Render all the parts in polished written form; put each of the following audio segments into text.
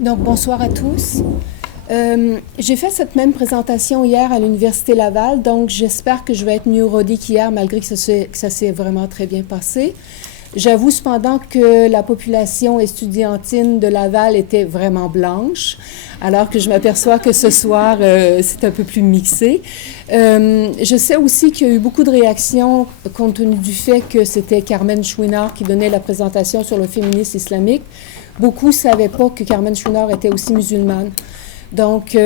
Donc, bonsoir à tous. J'ai fait cette même présentation hier à l'Université Laval, donc j'espère que je vais être mieux rodée qu'hier, malgré que ça s'est vraiment très bien passé. J'avoue cependant que la population estudiantine de Laval était vraiment blanche, alors que je m'aperçois que ce soir, c'est un peu plus mixé. Je sais aussi qu'il y a eu beaucoup de réactions compte tenu du fait que c'était Carmen Chouinard qui donnait la présentation sur le féminisme islamique. Beaucoup ne savaient pas que Carmen Chouinard était aussi musulmane. Donc,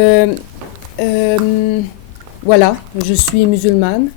voilà, je suis musulmane,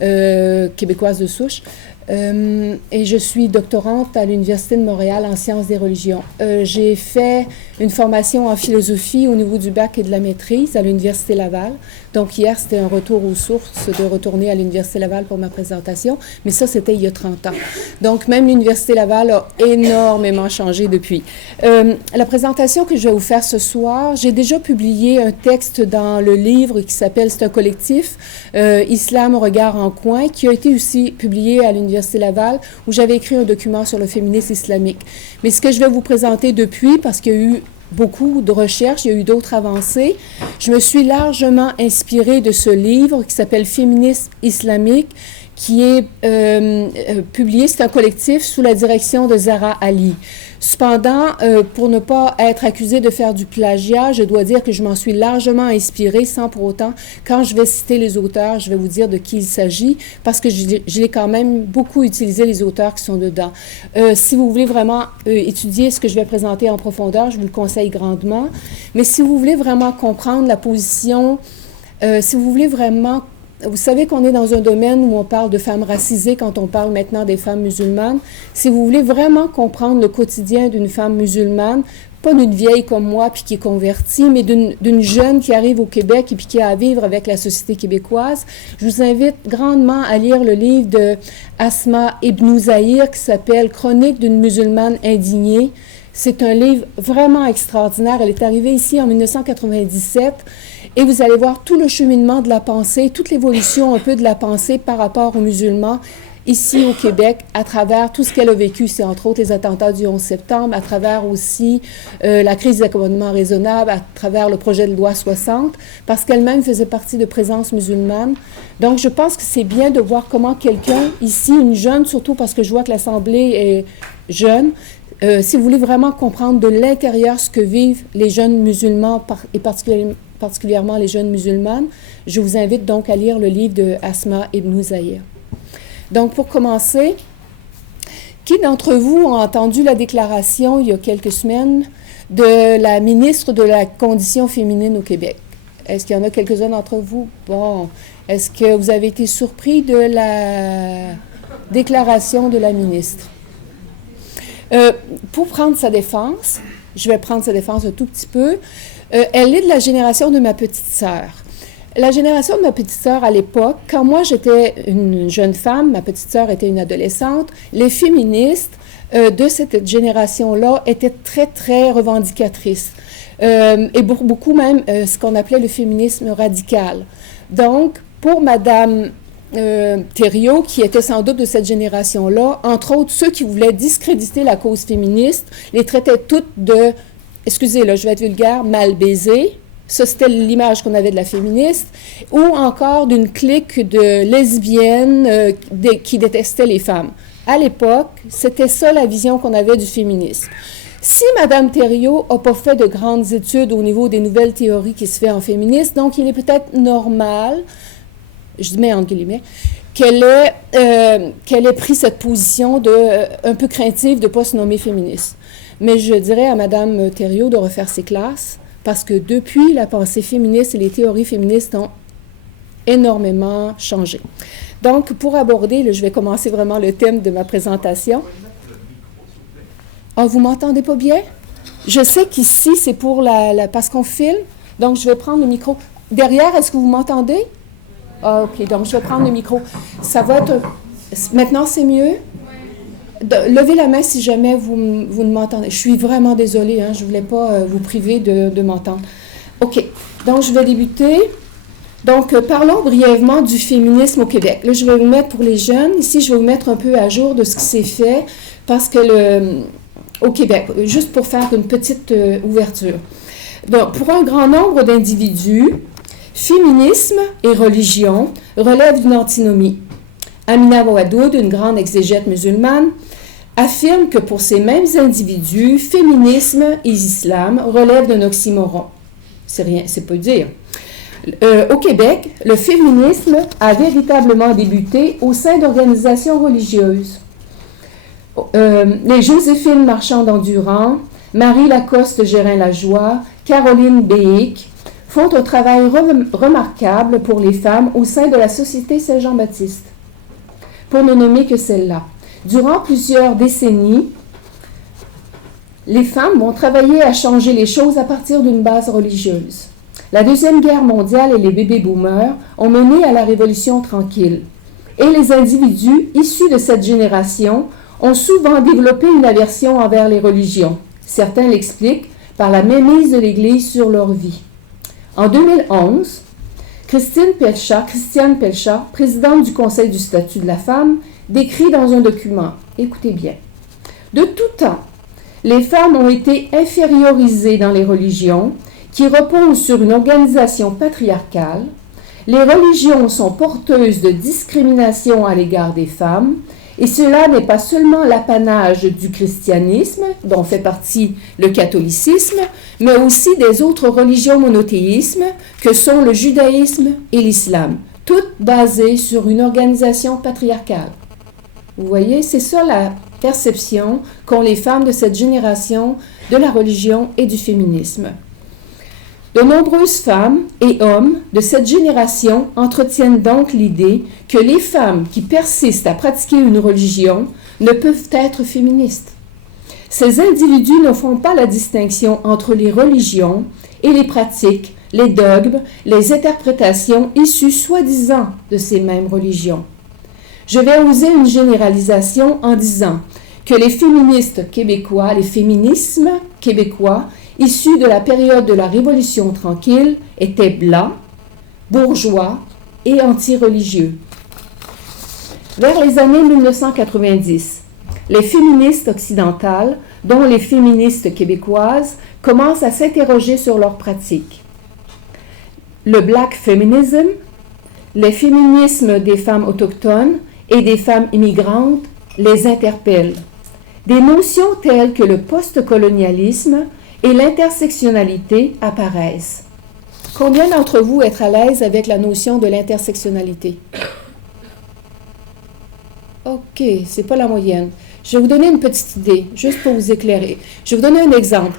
québécoise de souche. Et je suis doctorante à l'Université de Montréal en sciences des religions. J'ai fait une formation en philosophie au niveau du bac et de la maîtrise à l'Université Laval. Donc hier, c'était un retour aux sources de retourner à l'Université Laval pour ma présentation, mais ça, c'était il y a 30 ans. Donc même l'Université Laval a énormément changé depuis. La présentation que je vais vous faire ce soir, j'ai déjà publié un texte dans le livre qui s'appelle « C'est un collectif, Islam, regard en coin », qui a été aussi publié à l'Université Laval, où j'avais écrit un document sur le féminisme islamique. Mais ce que je vais vous présenter depuis, parce qu'il y a eu beaucoup de recherches, il y a eu d'autres avancées, je me suis largement inspirée de ce livre qui s'appelle « Féminisme islamique », qui est publié, c'est un collectif sous la direction de Zahra Ali. Cependant, pour ne pas être accusée de faire du plagiat, je dois dire que je m'en suis largement inspirée sans pour autant, quand je vais citer les auteurs, je vais vous dire de qui il s'agit, parce que j'ai quand même beaucoup utilisé les auteurs qui sont dedans. Si vous voulez vraiment étudier ce que je vais présenter en profondeur, je vous le conseille grandement. Mais si vous voulez vraiment comprendre la position, si vous voulez vraiment... Vous savez qu'on est dans un domaine où on parle de femmes racisées quand on parle maintenant des femmes musulmanes. Si vous voulez vraiment comprendre le quotidien d'une femme musulmane, pas d'une vieille comme moi puis qui est convertie, mais d'une jeune qui arrive au Québec et puis qui a à vivre avec la société québécoise, je vous invite grandement à lire le livre de Asma Ibn Zahir qui s'appelle « Chronique d'une musulmane indignée ». C'est un livre vraiment extraordinaire. Elle est arrivée ici en 1997 et vous allez voir tout le cheminement de la pensée, toute l'évolution un peu de la pensée par rapport aux musulmans ici au Québec à travers tout ce qu'elle a vécu. C'est entre autres les attentats du 11 septembre, à travers aussi la crise des accommodements raisonnables, à travers le projet de loi 60, parce qu'elle-même faisait partie de Présence musulmane. Donc, je pense que c'est bien de voir comment quelqu'un ici, une jeune, surtout parce que je vois que l'Assemblée est jeune, si vous voulez vraiment comprendre de l'intérieur ce que vivent les jeunes musulmans et particulièrement les jeunes musulmanes, je vous invite donc à lire le livre de Asma Ibn Zahir. Donc, pour commencer, qui d'entre vous a entendu la déclaration il y a quelques semaines de la ministre de la Condition féminine au Québec? Est-ce qu'il y en a quelques-uns d'entre vous? Bon, est-ce que vous avez été surpris de la déclaration de la ministre? Pour prendre sa défense, je vais prendre sa défense un tout petit peu, elle est de la génération de ma petite sœur. La génération de ma petite sœur à l'époque, quand moi j'étais une jeune femme, ma petite sœur était une adolescente, les féministes de cette génération-là étaient très, très revendicatrices. Et pour beaucoup même ce qu'on appelait le féminisme radical. Donc, pour Madame Thériault, qui était sans doute de cette génération-là, entre autres ceux qui voulaient discréditer la cause féministe, les traitaient toutes de, excusez, là, je vais être vulgaire, mal baisées. Ça, c'était l'image qu'on avait de la féministe, ou encore d'une clique de lesbiennes qui détestaient les femmes. À l'époque, c'était ça la vision qu'on avait du féminisme. Si Mme Thériault n'a pas fait de grandes études au niveau des nouvelles théories qui se fait en féminisme, donc il est peut-être normal, je mets entre guillemets, qu'elle ait pris cette position un peu craintive de ne pas se nommer féministe. Mais je dirais à Mme Thériault de refaire ses classes, parce que depuis, la pensée féministe et les théories féministes ont énormément changé. Donc, pour aborder, là, je vais commencer vraiment le thème de ma présentation. Ah, vous m'entendez pas bien? Je sais qu'ici, c'est pour parce qu'on filme, donc je vais prendre le micro. Derrière, est-ce que vous m'entendez? Ah, OK, donc je vais prendre le micro. Ça va être... Maintenant, c'est mieux? Levez la main si jamais vous ne m'entendez. Je suis vraiment désolée, hein, je ne voulais pas vous priver de m'entendre. OK, donc je vais débuter. Donc, parlons brièvement du féminisme au Québec. Là, je vais vous mettre pour les jeunes. Ici, je vais vous mettre un peu à jour de ce qui s'est fait parce que au Québec, juste pour faire une petite ouverture. Donc, pour un grand nombre d'individus, féminisme et religion relèvent d'une antinomie. Amina Wadoud, une grande exégète musulmane, affirme que pour ces mêmes individus, féminisme et islam relèvent d'un oxymoron. C'est rien, c'est peu dire. Au Québec, le féminisme a véritablement débuté au sein d'organisations religieuses. Les Joséphine Marchand-d'Endurant, Marie Lacoste-Gérin-Lajoie, Caroline Béhic font un travail remarquable pour les femmes au sein de la Société Saint-Jean-Baptiste, pour ne nommer que celle-là. Durant plusieurs décennies, les femmes vont travailler à changer les choses à partir d'une base religieuse. La Deuxième Guerre mondiale et les bébés-boomers ont mené à la Révolution tranquille. Et les individus issus de cette génération ont souvent développé une aversion envers les religions. Certains l'expliquent par la mainmise de l'Église sur leur vie. En 2011, Christiane Pelchat, présidente du Conseil du statut de la femme, décrit dans un document, écoutez bien, « De tout temps, les femmes ont été infériorisées dans les religions qui reposent sur une organisation patriarcale. Les religions sont porteuses de discrimination à l'égard des femmes, et cela n'est pas seulement l'apanage du christianisme, dont fait partie le catholicisme, mais aussi des autres religions monothéismes que sont le judaïsme et l'islam, toutes basées sur une organisation patriarcale. » Vous voyez, c'est ça la perception qu'ont les femmes de cette génération de la religion et du féminisme. De nombreuses femmes et hommes de cette génération entretiennent donc l'idée que les femmes qui persistent à pratiquer une religion ne peuvent être féministes. Ces individus ne font pas la distinction entre les religions et les pratiques, les dogmes, les interprétations issues soi-disant de ces mêmes religions. Je vais oser une généralisation en disant que les féministes québécois, les féminismes québécois, issus de la période de la Révolution tranquille, étaient blancs, bourgeois et anti-religieux. Vers les années 1990, les féministes occidentales, dont les féministes québécoises, commencent à s'interroger sur leurs pratiques. Le black feminism, les féminismes des femmes autochtones et des femmes immigrantes les interpellent. Des notions telles que le post-colonialisme et l'intersectionnalité apparaissent. Combien d'entre vous êtes à l'aise avec la notion de l'intersectionnalité? OK, c'est pas la moyenne. Je vais vous donner une petite idée, juste pour vous éclairer. Je vais vous donner un exemple.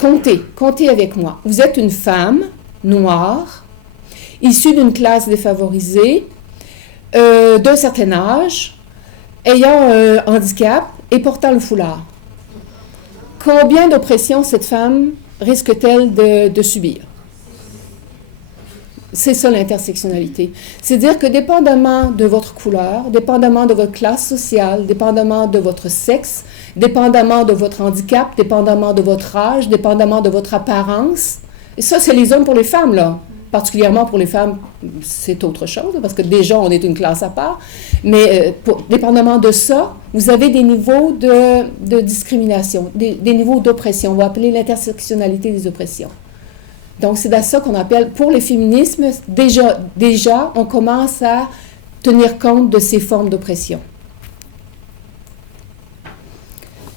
Comptez avec moi. Vous êtes une femme noire, issue d'une classe défavorisée, d'un certain âge, ayant un handicap et portant le foulard. Combien d'oppressions cette femme risque-t-elle de subir? C'est ça l'intersectionnalité. C'est-à-dire que dépendamment de votre couleur, dépendamment de votre classe sociale, dépendamment de votre sexe, dépendamment de votre handicap, dépendamment de votre âge, dépendamment de votre apparence, et ça c'est les hommes pour les femmes là. Particulièrement pour les femmes, c'est autre chose, parce que déjà, on est une classe à part. Mais dépendamment de ça, vous avez des niveaux de discrimination, des niveaux d'oppression. On va appeler l'intersectionnalité des oppressions. Donc, c'est à ça qu'on appelle, pour les féminismes, déjà, on commence à tenir compte de ces formes d'oppression.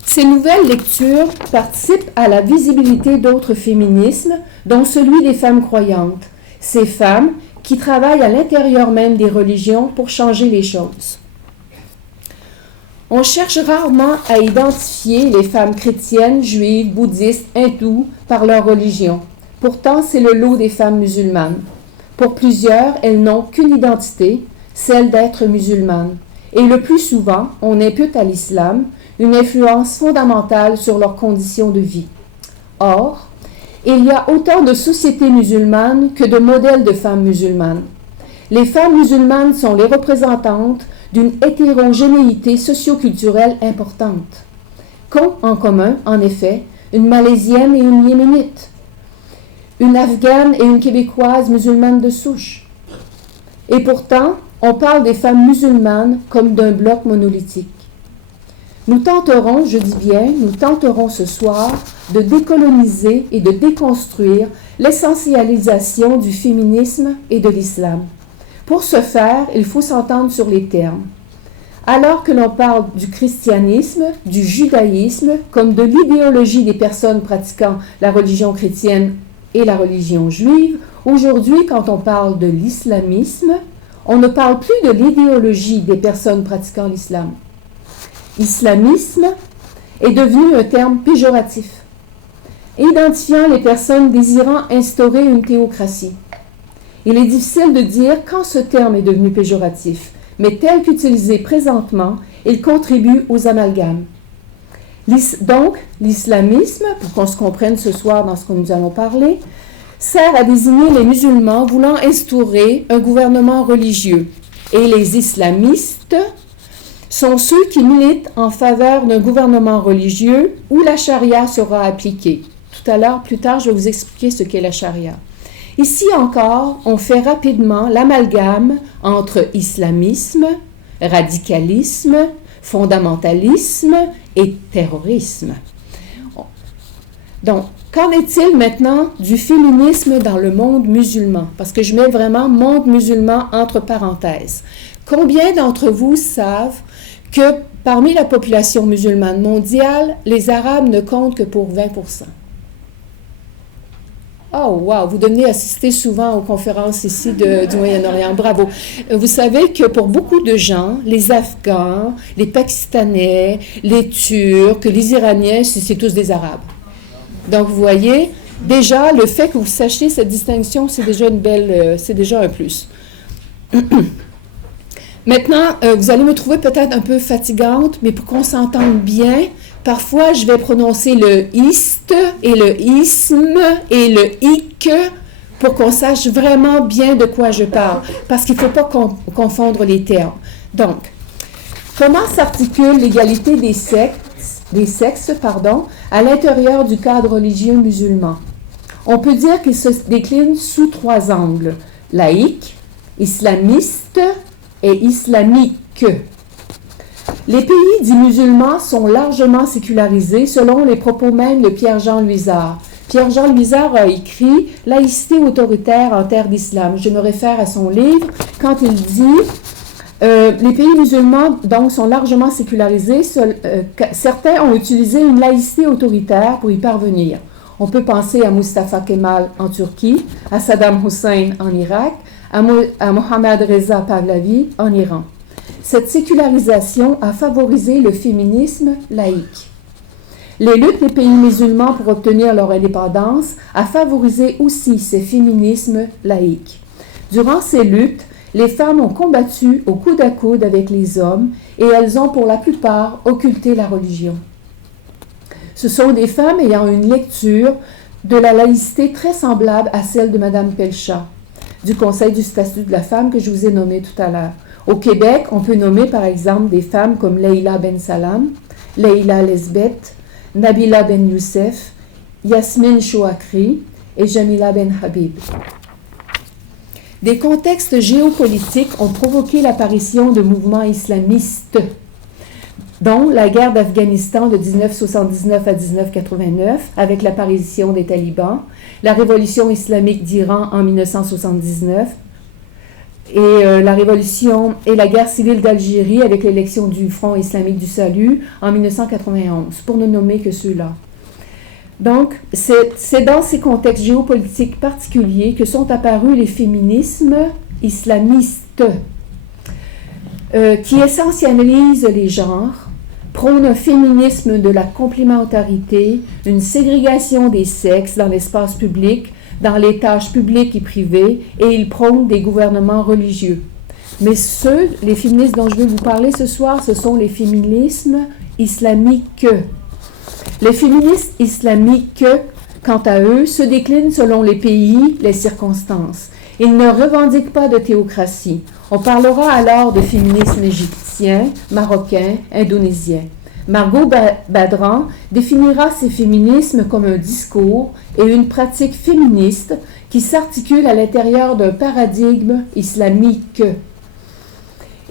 Ces nouvelles lectures participent à la visibilité d'autres féminismes, dont celui des femmes croyantes. Ces femmes qui travaillent à l'intérieur même des religions pour changer les choses. On cherche rarement à identifier les femmes chrétiennes, juives, bouddhistes, hindoues par leur religion. Pourtant, c'est le lot des femmes musulmanes. Pour plusieurs, elles n'ont qu'une identité, celle d'être musulmanes. Et le plus souvent, on impute à l'islam une influence fondamentale sur leurs conditions de vie. Or, il y a autant de sociétés musulmanes que de modèles de femmes musulmanes. Les femmes musulmanes sont les représentantes d'une hétérogénéité socio-culturelle importante, qu'ont en commun, en effet, une Malaisienne et une Yéménite, une Afghane et une Québécoise musulmane de souche. Et pourtant, on parle des femmes musulmanes comme d'un bloc monolithique. Nous tenterons, je dis bien, nous tenterons ce soir de décoloniser et de déconstruire l'essentialisation du féminisme et de l'islam. Pour ce faire, il faut s'entendre sur les termes. Alors que l'on parle du christianisme, du judaïsme, comme de l'idéologie des personnes pratiquant la religion chrétienne et la religion juive, aujourd'hui, quand on parle de l'islamisme, on ne parle plus de l'idéologie des personnes pratiquant l'islam. Islamisme est devenu un terme péjoratif, identifiant les personnes désirant instaurer une théocratie. Il est difficile de dire quand ce terme est devenu péjoratif, mais tel qu'utilisé présentement, il contribue aux amalgames. Donc, l'islamisme, pour qu'on se comprenne ce soir dans ce que nous allons parler, sert à désigner les musulmans voulant instaurer un gouvernement religieux. Et les islamistes sont ceux qui militent en faveur d'un gouvernement religieux où la charia sera appliquée. Plus tard, je vais vous expliquer ce qu'est la charia. Ici encore, on fait rapidement l'amalgame entre islamisme, radicalisme, fondamentalisme et terrorisme. Donc, qu'en est-il maintenant du féminisme dans le monde musulman? Parce que je mets vraiment monde musulman entre parenthèses. Combien d'entre vous savent que parmi la population musulmane mondiale, les Arabes ne comptent que pour 20%? Oh, wow! Vous devenez assister souvent aux conférences ici du Moyen-Orient. Bravo! Vous savez que pour beaucoup de gens, les Afghans, les Pakistanais, les Turcs, les Iraniens, c'est tous des Arabes. Donc, vous voyez, déjà, le fait que vous sachiez cette distinction, c'est déjà c'est déjà un plus. Maintenant, vous allez me trouver peut-être un peu fatigante, mais pour qu'on s'entende bien, parfois je vais prononcer le ist et le isme et le ik pour qu'on sache vraiment bien de quoi je parle, parce qu'il ne faut pas confondre les termes. Donc, comment s'articule l'égalité des sexes, à l'intérieur du cadre religieux musulman? On peut dire qu'il se décline sous 3 angles: laïque, islamiste et islamique. Les pays dits musulmans sont largement sécularisés selon les propos même de Pierre-Jean Luizard. Pierre-Jean Luizard a écrit « Laïcité autoritaire en terre d'islam ». Je me réfère à son livre quand il dit les pays musulmans donc sont largement sécularisés. Certains ont utilisé une laïcité autoritaire pour y parvenir. On peut penser à Mustafa Kemal en Turquie, à Saddam Hussein en Irak, à Mohammad Reza Pahlavi en Iran. Cette sécularisation a favorisé le féminisme laïque. Les luttes des pays musulmans pour obtenir leur indépendance a favorisé aussi ces féminismes laïques. Durant ces luttes, les femmes ont combattu au coude à coude avec les hommes et elles ont pour la plupart occulté la religion. Ce sont des femmes ayant une lecture de la laïcité très semblable à celle de Mme Pelcha, du Conseil du statut de la femme que je vous ai nommé tout à l'heure. Au Québec, on peut nommer par exemple des femmes comme Leila Ben Salam, Leila Lesbet, Nabila Ben Youssef, Yasmine Chouakri et Jamila Ben Habib. Des contextes géopolitiques ont provoqué l'apparition de mouvements islamistes, dont la guerre d'Afghanistan de 1979 à 1989 avec l'apparition des talibans, la révolution islamique d'Iran en 1979 et la révolution et la guerre civile d'Algérie avec l'élection du Front islamique du salut en 1991, pour ne nommer que ceux-là. Donc, c'est dans ces contextes géopolitiques particuliers que sont apparus les féminismes islamistes qui essentialisent les genres, prônent un féminisme de la complémentarité, une ségrégation des sexes dans l'espace public, dans les tâches publiques et privées, et ils prônent des gouvernements religieux. Mais les féministes dont je vais vous parler ce soir, ce sont les féminismes islamiques. Les féministes islamiques, quant à eux, se déclinent selon les pays, les circonstances. Ils ne revendiquent pas de théocratie. On parlera alors de féminisme égyptien, marocain, indonésien. Margot Badran définira ces féminismes comme un discours et une pratique féministe qui s'articule à l'intérieur d'un paradigme islamique.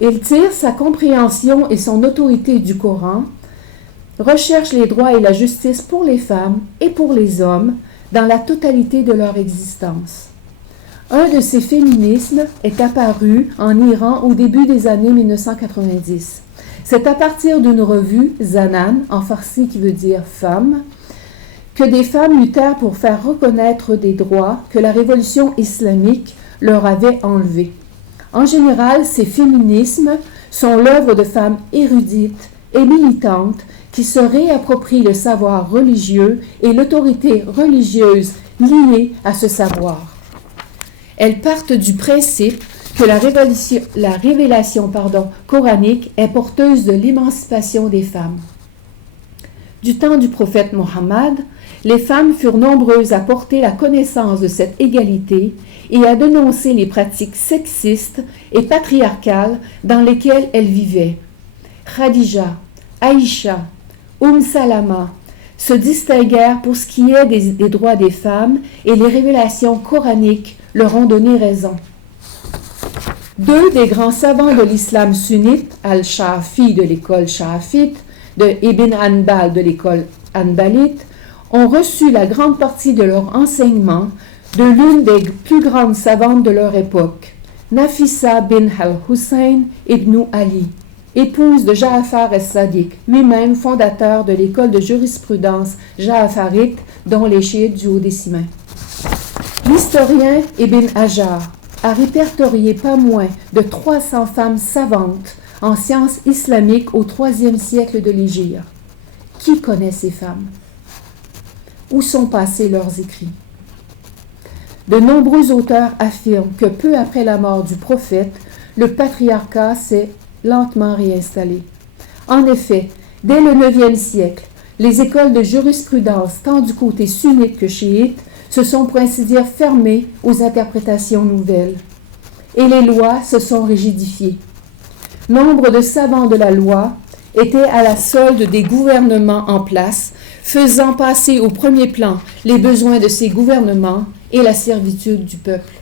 Il tire sa compréhension et son autorité du Coran, recherchent les droits et la justice pour les femmes et pour les hommes dans la totalité de leur existence. Un de ces féminismes est apparu en Iran au début des années 1990. C'est à partir d'une revue, Zanan, en farsi qui veut dire femme, que des femmes luttèrent pour faire reconnaître des droits que la révolution islamique leur avait enlevés. En général, ces féminismes sont l'œuvre de femmes érudites et militantes qui se réapproprient le savoir religieux et l'autorité religieuse liée à ce savoir. Elles partent du principe que la révélation coranique est porteuse de l'émancipation des femmes. Du temps du prophète Mohammed, les femmes furent nombreuses à porter la connaissance de cette égalité et à dénoncer les pratiques sexistes et patriarcales dans lesquelles elles vivaient. Khadija, Aïcha, Salama se distinguèrent pour ce qui est des droits des femmes et les révélations coraniques leur ont donné raison. Deux des grands savants de l'islam sunnite, Al-Shafi de l'école Shafite, de Ibn Hanbal de l'école Hanbalite, ont reçu la grande partie de leur enseignement de l'une des plus grandes savantes de leur époque, Nafisa bin al-Hussein ibn Ali, épouse de Ja'far as-Sadiq, lui-même fondateur de l'école de jurisprudence ja'farite dont les chiites duodécimains. L'historien Ibn Hajar a répertorié pas moins de 300 femmes savantes en sciences islamiques au IIIe siècle de l'Hégire. Qui connaît ces femmes? Où sont passés leurs écrits? De nombreux auteurs affirment que peu après la mort du prophète, le patriarcat s'est lentement réinstallé. En effet, dès le IXe siècle, les écoles de jurisprudence, tant du côté sunnite que chiite, se sont pour ainsi dire fermées aux interprétations nouvelles. Et les lois se sont rigidifiées. Nombre de savants de la loi étaient à la solde des gouvernements en place, faisant passer au premier plan les besoins de ces gouvernements et la servitude du peuple.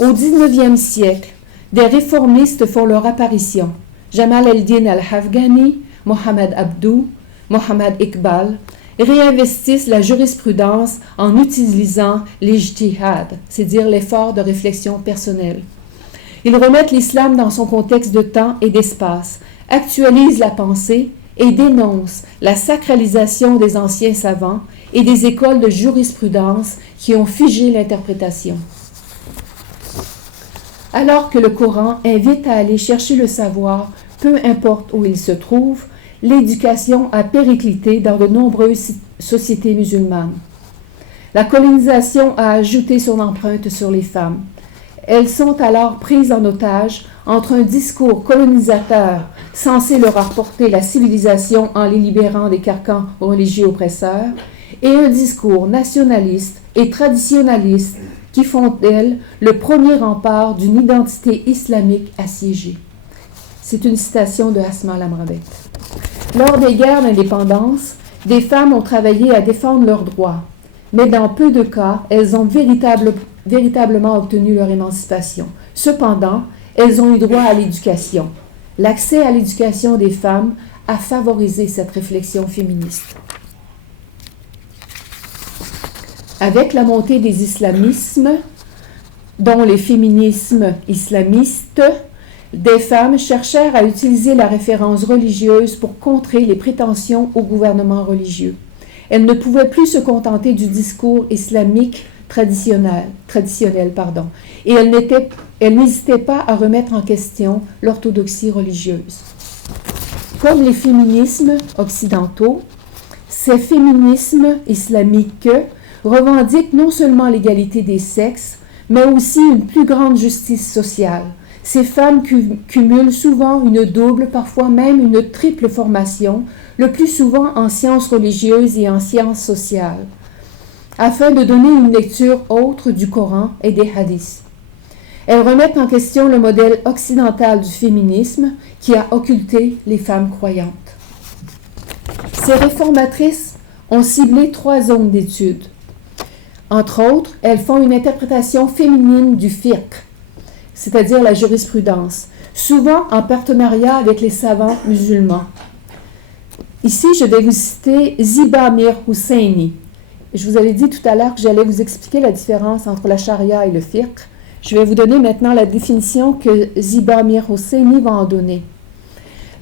Au XIXe siècle, des réformistes font leur apparition. Jamal el-Din al-Afghani, Mohamed Abdou, Mohamed Iqbal réinvestissent la jurisprudence en utilisant l'ijtihad, c'est-à-dire l'effort de réflexion personnelle. Ils remettent l'islam dans son contexte de temps et d'espace, actualisent la pensée et dénoncent la sacralisation des anciens savants et des écoles de jurisprudence qui ont figé l'interprétation. Alors que le Coran invite à aller chercher le savoir, peu importe où il se trouve, l'éducation a périclité dans de nombreuses sociétés musulmanes. La colonisation a ajouté son empreinte sur les femmes. Elles sont alors prises en otage entre un discours colonisateur censé leur apporter la civilisation en les libérant des carcans religieux oppresseurs et un discours nationaliste et traditionnaliste qui font d'elles le premier rempart d'une identité islamique assiégée. C'est une citation de Asma Lamrabet. Lors des guerres d'indépendance, des femmes ont travaillé à défendre leurs droits, mais dans peu de cas, elles ont véritablement obtenu leur émancipation. Cependant, elles ont eu droit à l'éducation. L'accès à l'éducation des femmes a favorisé cette réflexion féministe. Avec la montée des islamismes, dont les féminismes islamistes, des femmes cherchèrent à utiliser la référence religieuse pour contrer les prétentions au gouvernement religieux. Elles ne pouvaient plus se contenter du discours islamique traditionnel, et elles n'hésitaient pas à remettre en question l'orthodoxie religieuse. Comme les féminismes occidentaux, ces féminismes islamiques revendiquent non seulement l'égalité des sexes, mais aussi une plus grande justice sociale. Ces femmes cumulent souvent une double, parfois même une triple formation, le plus souvent en sciences religieuses et en sciences sociales, afin de donner une lecture autre du Coran et des hadiths. Elles remettent en question le modèle occidental du féminisme qui a occulté les femmes croyantes. Ces réformatrices ont ciblé 3 zones d'études. Entre autres, elles font une interprétation féminine du fiqh, c'est-à-dire la jurisprudence, souvent en partenariat avec les savants musulmans. Ici, je vais vous citer Ziba Mir Husseini. Je vous avais dit tout à l'heure que j'allais vous expliquer la différence entre la charia et le fiqh. Je vais vous donner maintenant la définition que Ziba Mir Husseini va en donner.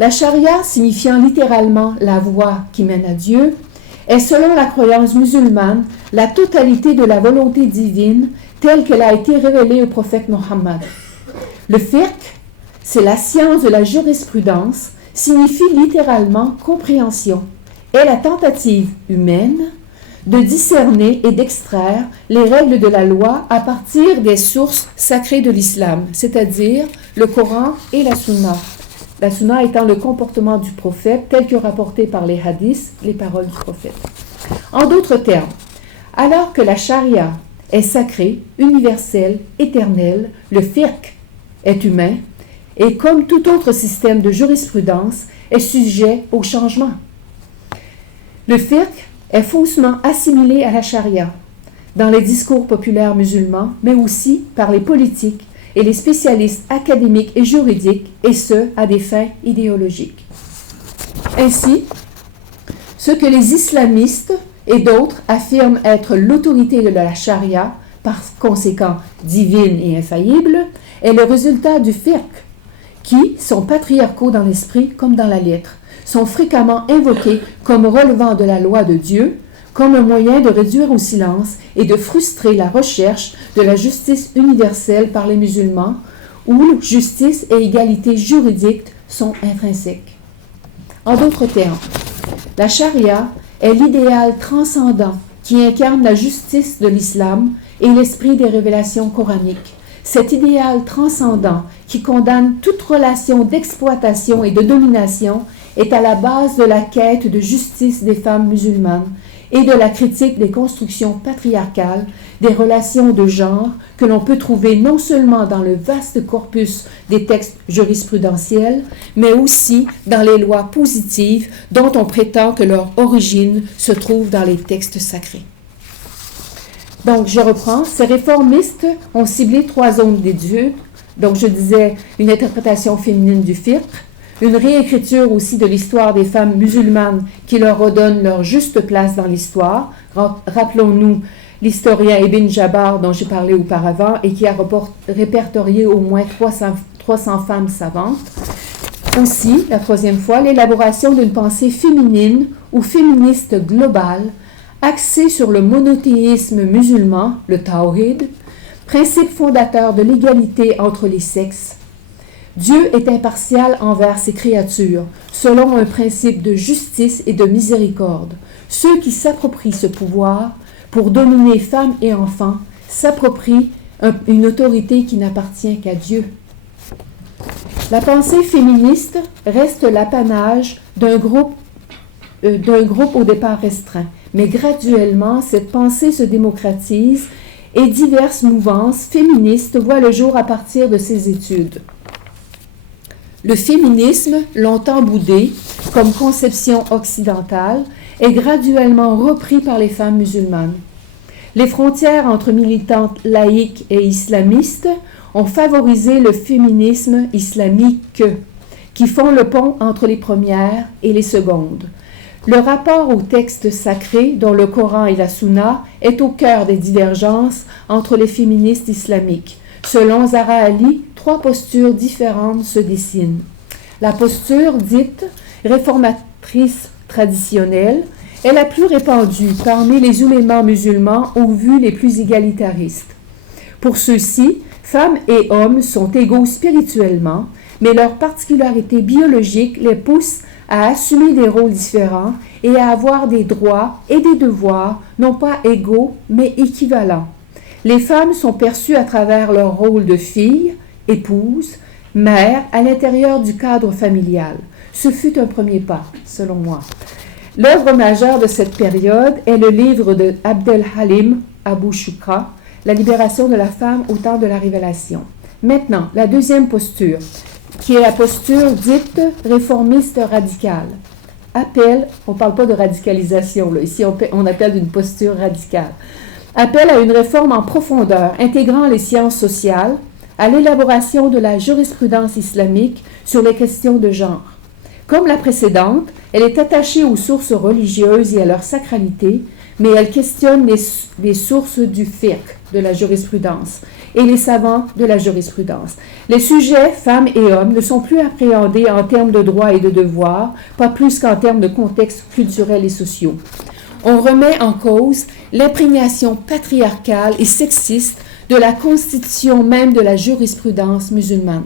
La charia, signifiant littéralement la voie qui mène à Dieu, est selon la croyance musulmane la totalité de la volonté divine telle qu'elle a été révélée au prophète Mohammed. Le fiqh, c'est la science de la jurisprudence, signifie littéralement compréhension, est la tentative humaine de discerner et d'extraire les règles de la loi à partir des sources sacrées de l'islam, c'est-à-dire le Coran et la Sunna. La Sunna étant le comportement du prophète tel que rapporté par les hadiths, les paroles du prophète. En d'autres termes, alors que la charia est sacrée, universelle, éternelle, le fiqh est humain et comme tout autre système de jurisprudence est sujet au changement. Le fiqh est faussement assimilé à la charia dans les discours populaires musulmans, mais aussi par les politiques et les spécialistes académiques et juridiques, et ce, à des fins idéologiques. Ainsi, ce que les islamistes et d'autres affirment être l'autorité de la charia, par conséquent divine et infaillible, est le résultat du fiqh, qui sont patriarcaux dans l'esprit comme dans la lettre, sont fréquemment invoqués comme relevant de la loi de Dieu, comme un moyen de réduire au silence et de frustrer la recherche de la justice universelle par les musulmans, où justice et égalité juridique sont intrinsèques. En d'autres termes, la charia est l'idéal transcendant qui incarne la justice de l'islam et l'esprit des révélations coraniques. Cet idéal transcendant qui condamne toute relation d'exploitation et de domination est à la base de la quête de justice des femmes musulmanes et de la critique des constructions patriarcales, des relations de genre que l'on peut trouver non seulement dans le vaste corpus des textes jurisprudentiels, mais aussi dans les lois positives dont on prétend que leur origine se trouve dans les textes sacrés. Donc, je reprends. Ces réformistes ont ciblé 3 zones d'études. Donc, je disais une interprétation féminine du fiqh, une réécriture aussi de l'histoire des femmes musulmanes qui leur redonne leur juste place dans l'histoire. Rappelons-nous l'historien Ibn Jabbar dont j'ai parlé auparavant et qui a répertorié au moins 300 femmes savantes. Aussi, la 3e fois, l'élaboration d'une pensée féminine ou féministe globale axée sur le monothéisme musulman, le tawhid, principe fondateur de l'égalité entre les sexes. Dieu est impartial envers ses créatures, selon un principe de justice et de miséricorde. Ceux qui s'approprient ce pouvoir pour dominer femmes et enfants s'approprient une autorité qui n'appartient qu'à Dieu. La pensée féministe reste l'apanage d'un groupe au départ restreint, mais graduellement, cette pensée se démocratise et diverses mouvances féministes voient le jour à partir de ces études. Le féminisme, longtemps boudé comme conception occidentale, est graduellement repris par les femmes musulmanes. Les frontières entre militantes laïques et islamistes ont favorisé le féminisme islamique, qui font le pont entre les premières et les secondes. Le rapport aux textes sacrés, dont le Coran et la Sunna, est au cœur des divergences entre les féministes islamiques. Selon Zahra Ali, 3 postures différentes se dessinent. La posture dite réformatrice traditionnelle est la plus répandue parmi les oulémas musulmans aux vues les plus égalitaristes. Pour ceux-ci, femmes et hommes sont égaux spirituellement, mais leur particularité biologique les pousse à assumer des rôles différents et à avoir des droits et des devoirs non pas égaux, mais équivalents. Les femmes sont perçues à travers leur rôle de fille, épouse, mère à l'intérieur du cadre familial. Ce fut un premier pas, selon moi. L'œuvre majeure de cette période est le livre de Abdel Halim Abou Shukra, La libération de la femme au temps de la révélation. Maintenant, la 2e posture, qui est la posture dite réformiste radicale. Appelle, on ne parle pas de radicalisation, là, ici on appelle d'une posture radicale. Appelle à une réforme en profondeur, intégrant les sciences sociales, à l'élaboration de la jurisprudence islamique sur les questions de genre. Comme la précédente, elle est attachée aux sources religieuses et à leur sacralité, mais elle questionne les sources du fiqh, de la jurisprudence, et les savants de la jurisprudence. Les sujets, femmes et hommes, ne sont plus appréhendés en termes de droits et de devoirs, pas plus qu'en termes de contextes culturels et sociaux. On remet en cause l'imprégnation patriarcale et sexiste de la constitution même de la jurisprudence musulmane.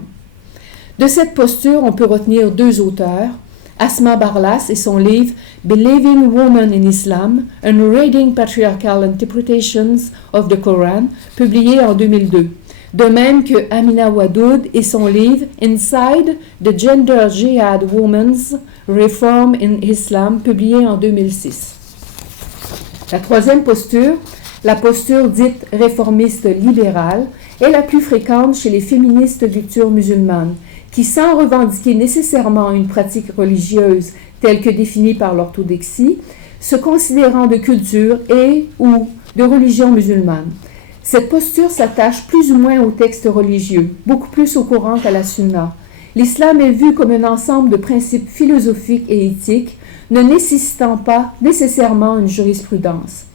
De cette posture, on peut retenir deux auteurs, Asma Barlas et son livre Believing Woman in Islam, Unreading Patriarchal Interpretations of the Quran, publié en 2002. De même que Amina Wadoud et son livre Inside the Gender Jihad Women's Reform in Islam, publié en 2006. La troisième posture, la posture dite réformiste libérale, est la plus fréquente chez les féministes de culture musulmane, qui, sans revendiquer nécessairement une pratique religieuse telle que définie par l'orthodoxie, se considérant de culture et ou de religion musulmane. Cette posture s'attache plus ou moins aux textes religieux, beaucoup plus au Coran qu'à la Sunna. L'islam est vu comme un ensemble de principes philosophiques et éthiques, ne nécessitant pas nécessairement une jurisprudence.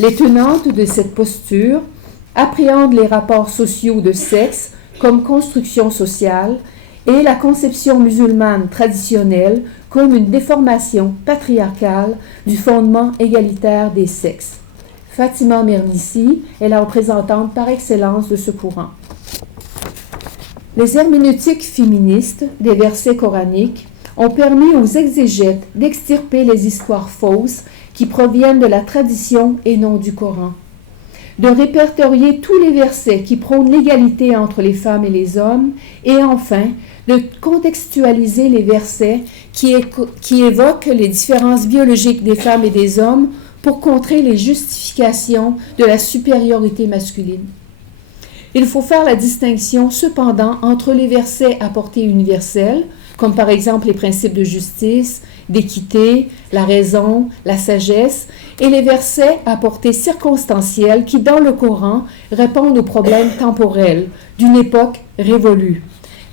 Les tenantes de cette posture appréhendent les rapports sociaux de sexe comme construction sociale et la conception musulmane traditionnelle comme une déformation patriarcale du fondement égalitaire des sexes. Fatima Mernissi est la représentante par excellence de ce courant. Les herméneutiques féministes des versets coraniques ont permis aux exégètes d'extirper les histoires fausses qui proviennent de la tradition et non du Coran, de répertorier tous les versets qui prônent l'égalité entre les femmes et les hommes, et enfin de contextualiser les versets qui évoquent les différences biologiques des femmes et des hommes pour contrer les justifications de la supériorité masculine. Il faut faire la distinction cependant entre les versets à portée universelle, comme par exemple les principes de justice, d'équité, la raison, la sagesse, et les versets à portée circonstancielle qui, dans le Coran, répondent aux problèmes temporels d'une époque révolue,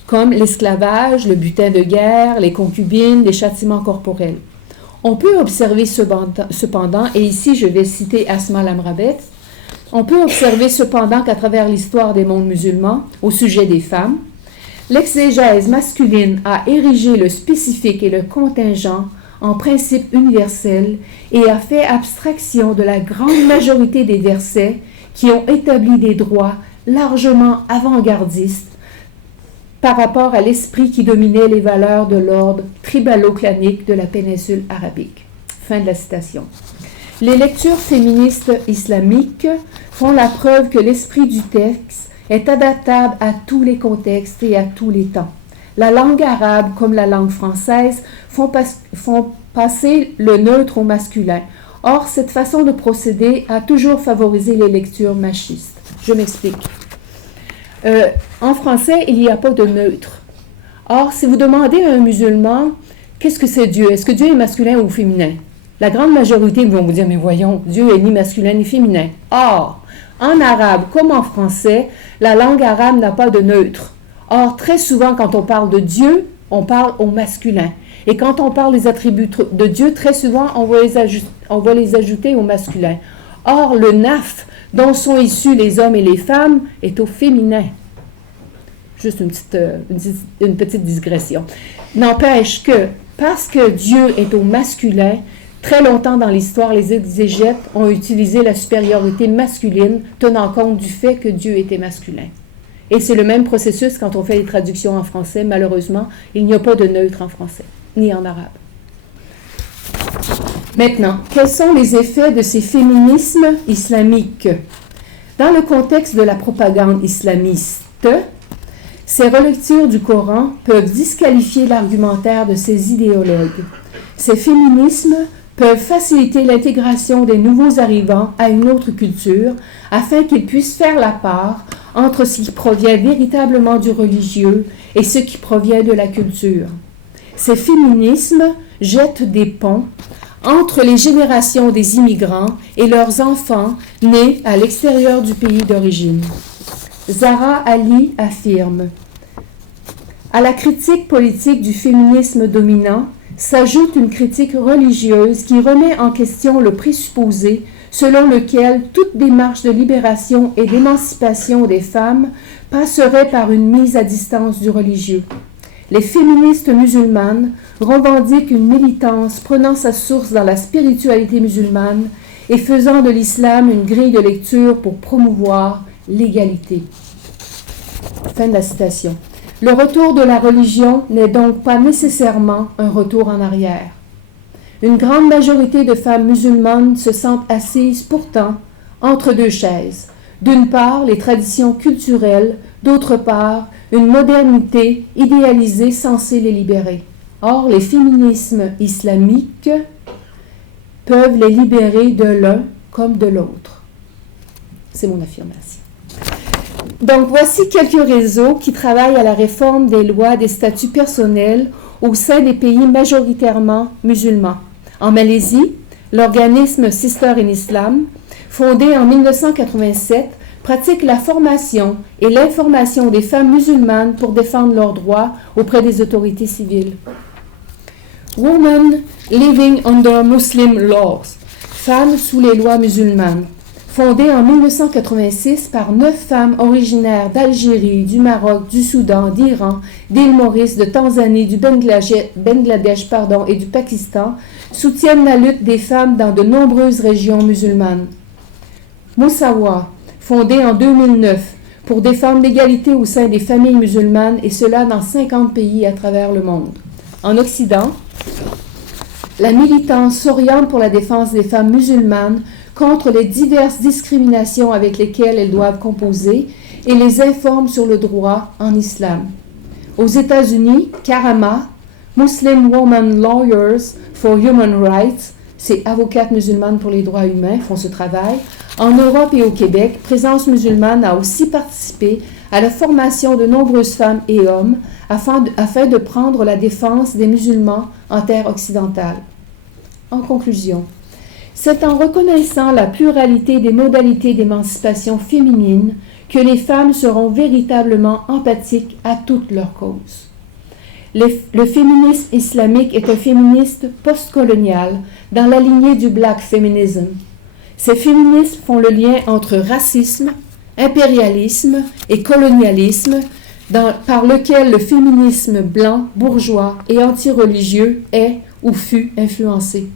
comme l'esclavage, le butin de guerre, les concubines, les châtiments corporels. On peut observer cependant, et ici je vais citer Asma Lamrabet, on peut observer cependant qu'à travers l'histoire des mondes musulmans, au sujet des femmes, l'exégèse masculine a érigé le spécifique et le contingent en principe universel et a fait abstraction de la grande majorité des versets qui ont établi des droits largement avant-gardistes par rapport à l'esprit qui dominait les valeurs de l'ordre tribalo-clanique de la péninsule arabique. Fin de la citation. Les lectures féministes islamiques font la preuve que l'esprit du texte est adaptable à tous les contextes et à tous les temps. La langue arabe, comme la langue française, font passer le neutre au masculin. Or, cette façon de procéder a toujours favorisé les lectures machistes. Je m'explique. En français, il n'y a pas de neutre. Or, si vous demandez à un musulman, qu'est-ce que c'est Dieu? Est-ce que Dieu est masculin ou féminin? La grande majorité vont vous dire, mais voyons, Dieu est ni masculin ni féminin. Or, en arabe comme en français, la langue arabe n'a pas de neutre. Or, très souvent, quand on parle de Dieu, on parle au masculin. Et quand on parle des attributs de Dieu, très souvent, on va les ajouter au masculin. Or, le naf, dont sont issus les hommes et les femmes, est au féminin. Juste une petite digression. N'empêche que, parce que Dieu est au masculin, très longtemps dans l'histoire, les exégètes ont utilisé la supériorité masculine, tenant compte du fait que Dieu était masculin. Et c'est le même processus quand on fait les traductions en français. Malheureusement, il n'y a pas de neutre en français, ni en arabe. Maintenant, quels sont les effets de ces féminismes islamiques? Dans le contexte de la propagande islamiste, ces relectures du Coran peuvent disqualifier l'argumentaire de ces idéologues. Ces féminismes peuvent faciliter l'intégration des nouveaux arrivants à une autre culture afin qu'ils puissent faire la part entre ce qui provient véritablement du religieux et ce qui provient de la culture. Ces féminismes jettent des ponts entre les générations des immigrants et leurs enfants nés à l'extérieur du pays d'origine. Zahra Ali affirme « À la critique politique du féminisme dominant s'ajoute une critique religieuse qui remet en question le présupposé selon lequel toute démarche de libération et d'émancipation des femmes passerait par une mise à distance du religieux. Les féministes musulmanes revendiquent une militance prenant sa source dans la spiritualité musulmane et faisant de l'islam une grille de lecture pour promouvoir l'égalité. Fin de la citation. Le retour de la religion n'est donc pas nécessairement un retour en arrière. Une grande majorité de femmes musulmanes se sentent assises pourtant entre deux chaises. D'une part, les traditions culturelles, d'autre part, une modernité idéalisée censée les libérer. Or, les féminismes islamiques peuvent les libérer de l'un comme de l'autre. C'est mon affirmation. Donc, voici quelques réseaux qui travaillent à la réforme des lois des statuts personnels au sein des pays majoritairement musulmans. En Malaisie, l'organisme Sister in Islam, fondé en 1987, pratique la formation et l'information des femmes musulmanes pour défendre leurs droits auprès des autorités civiles. Women Living Under Muslim Laws, femmes sous les lois musulmanes, fondée en 1986 par 9 femmes originaires d'Algérie, du Maroc, du Soudan, d'Iran, d'île Maurice, de Tanzanie, du Bangladesh et du Pakistan, soutiennent la lutte des femmes dans de nombreuses régions musulmanes. Moussawa, fondée en 2009 pour défendre l'égalité au sein des familles musulmanes, et cela dans 50 pays à travers le monde. En Occident, la militance s'oriente pour la défense des femmes musulmanes contre les diverses discriminations avec lesquelles elles doivent composer et les informe sur le droit en islam. Aux États-Unis, Karama, Muslim Women Lawyers for Human Rights, c'est avocates musulmanes pour les droits humains, font ce travail. En Europe et au Québec, Présence musulmane a aussi participé à la formation de nombreuses femmes et hommes afin de prendre la défense des musulmans en terre occidentale. En conclusion, c'est en reconnaissant la pluralité des modalités d'émancipation féminine que les femmes seront véritablement empathiques à toutes leurs causes. Le féminisme islamique est un féministe postcolonial dans la lignée du Black Feminism. Ces féministes font le lien entre racisme, impérialisme et colonialisme, par lequel le féminisme blanc, bourgeois et anti-religieux est ou fut influencé.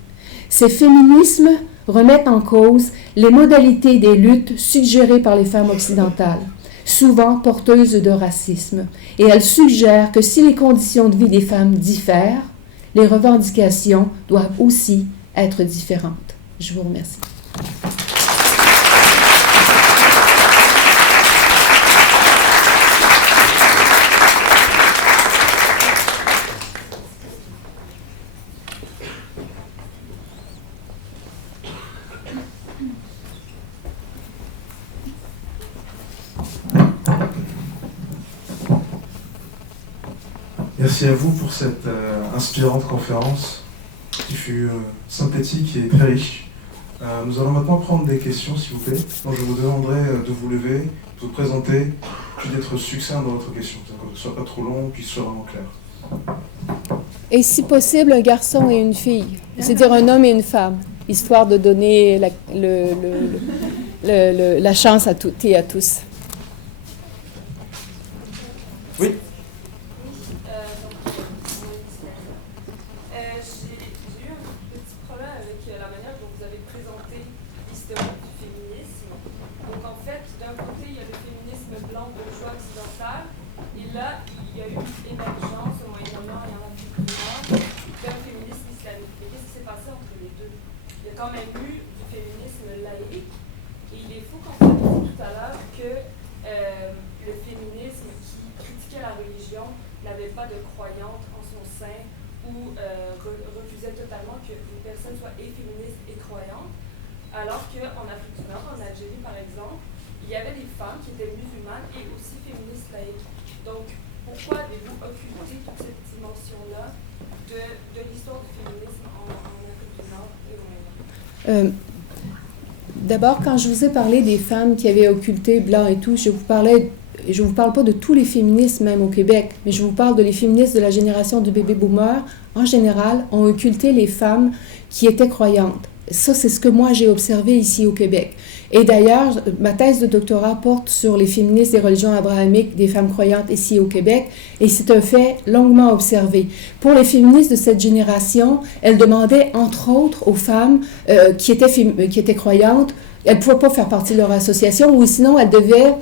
Ces féminismes remettent en cause les modalités des luttes suggérées par les femmes occidentales, souvent porteuses de racisme, et elles suggèrent que si les conditions de vie des femmes diffèrent, les revendications doivent aussi être différentes. Je vous remercie. Merci à vous pour cette inspirante conférence qui fut synthétique et très riche. Nous allons maintenant prendre des questions, s'il vous plaît. Donc, je vous demanderai de vous lever, de vous présenter, puis d'être succinct dans votre question, que ce ne soit pas trop long, puis que ce soit vraiment clair. Et si possible, un garçon et une fille, c'est-à-dire un homme et une femme, histoire de donner la chance à toutes et à tous. Oui. Refusait totalement qu'une personne soit et féministe et croyante, alors qu'en Afrique du Nord, en Algérie par exemple, il y avait des femmes qui étaient musulmanes et aussi féministes laïques. Donc, pourquoi avez-vous occulté toute cette dimension-là de l'histoire du féminisme en Afrique du Nord et au Moyen-Orient? D'abord, quand je vous ai parlé des femmes qui avaient occulté blanc et tout, je vous parlais et je ne vous parle pas de tous les féministes même au Québec, mais je vous parle de les féministes de la génération du bébé boomer, en général, ont occulté les femmes qui étaient croyantes. Ça, c'est ce que moi j'ai observé ici au Québec. Et d'ailleurs, ma thèse de doctorat porte sur les féministes des religions abrahamiques, des femmes croyantes ici au Québec, et c'est un fait longuement observé. Pour les féministes de cette génération, elles demandaient, entre autres, aux femmes qui étaient croyantes, elles ne pouvaient pas faire partie de leur association, ou sinon elles devaient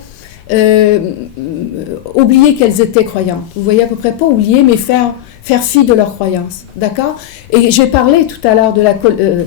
oublier qu'elles étaient croyantes. Vous voyez, à peu près pas oublier, mais faire fi de leurs croyances. D'accord? Et j'ai parlé tout à l'heure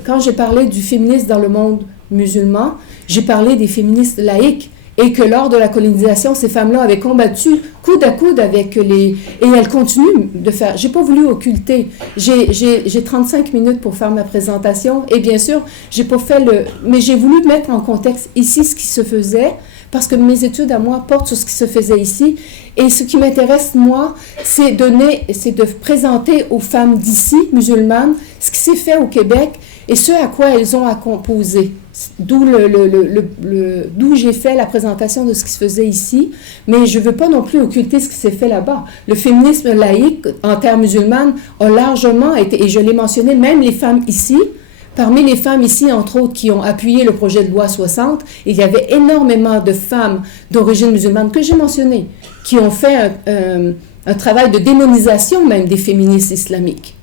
quand j'ai parlé du féminisme dans le monde musulman, j'ai parlé des féministes laïques et que lors de la colonisation, ces femmes-là avaient combattu coude à coude avec les... Et elles continuent de faire... J'ai pas voulu occulter. J'ai 35 minutes pour faire ma présentation et bien sûr, j'ai pas fait le... Mais j'ai voulu mettre en contexte ici ce qui se faisait parce que mes études à moi portent sur ce qui se faisait ici. Et ce qui m'intéresse, moi, c'est de présenter aux femmes d'ici, musulmanes, ce qui s'est fait au Québec et ce à quoi elles ont à composer. D'où j'ai fait la présentation de ce qui se faisait ici, mais je ne veux pas non plus occulter ce qui s'est fait là-bas. Le féminisme laïque, en terre musulmane, a largement été, et je l'ai mentionné, même les femmes ici, parmi les femmes ici, entre autres, qui ont appuyé le projet de loi 60, il y avait énormément de femmes d'origine musulmane que j'ai mentionnées, qui ont fait un travail de démonisation même des féministes islamiques.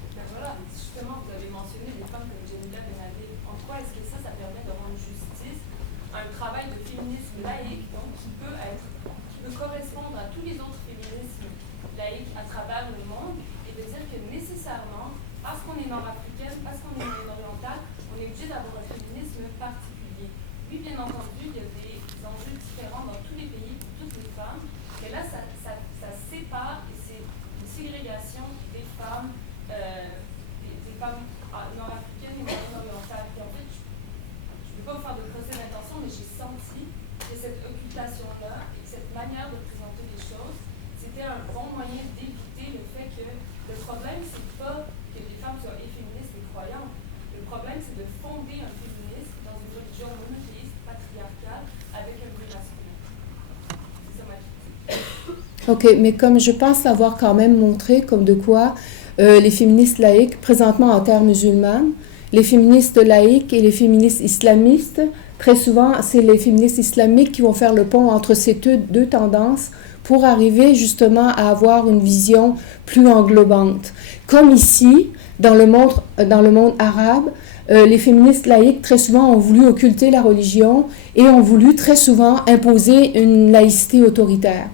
OK, mais comme je pense avoir quand même montré comme de quoi les féministes laïques, présentement en terre musulmane, les féministes laïques et les féministes islamistes, très souvent, c'est les féministes islamiques qui vont faire le pont entre ces deux tendances pour arriver justement à avoir une vision plus englobante. Comme ici, dans le monde arabe, les féministes laïques, très souvent, ont voulu occulter la religion et ont voulu très souvent imposer une laïcité autoritaire.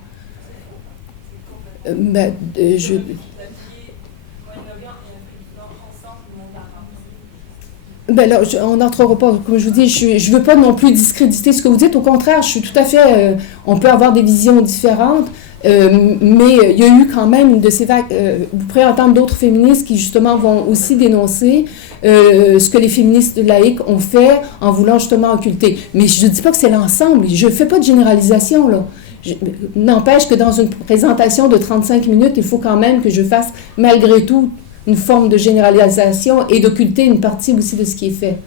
Là, on n'entrera pas, comme je vous dis, je ne veux pas non plus discréditer ce que vous dites. Au contraire, je suis tout à fait... on peut avoir des visions différentes, mais il y a eu quand même une de ces vagues... vous pourrez entendre d'autres féministes qui, justement, vont aussi dénoncer ce que les féministes laïques ont fait en voulant justement occulter. Mais je ne dis pas que c'est l'ensemble. Je ne fais pas de généralisation, là. N'empêche que dans une présentation de 35 minutes, il faut quand même que je fasse, malgré tout, une forme de généralisation et d'occulter une partie aussi de ce qui est fait.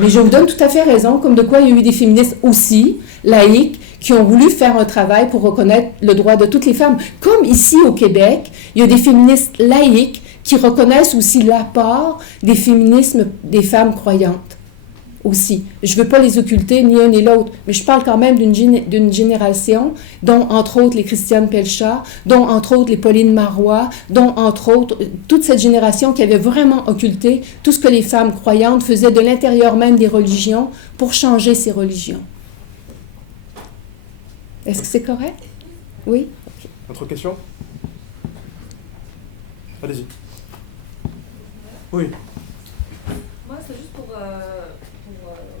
Mais je vous donne tout à fait raison, comme de quoi il y a eu des féministes aussi, laïques, qui ont voulu faire un travail pour reconnaître le droit de toutes les femmes. Comme ici au Québec, il y a des féministes laïques qui reconnaissent aussi l'apport des féminismes des femmes croyantes. Aussi. Je ne veux pas les occulter, ni un ni l'autre, mais je parle quand même d'une génération, dont entre autres les Christiane Pelchat, dont entre autres les Pauline Marois, dont entre autres toute cette génération qui avait vraiment occulté tout ce que les femmes croyantes faisaient de l'intérieur même des religions pour changer ces religions. Est-ce que c'est correct? Oui? Okay. Autre question? Allez-y. Oui. Moi, c'est juste pour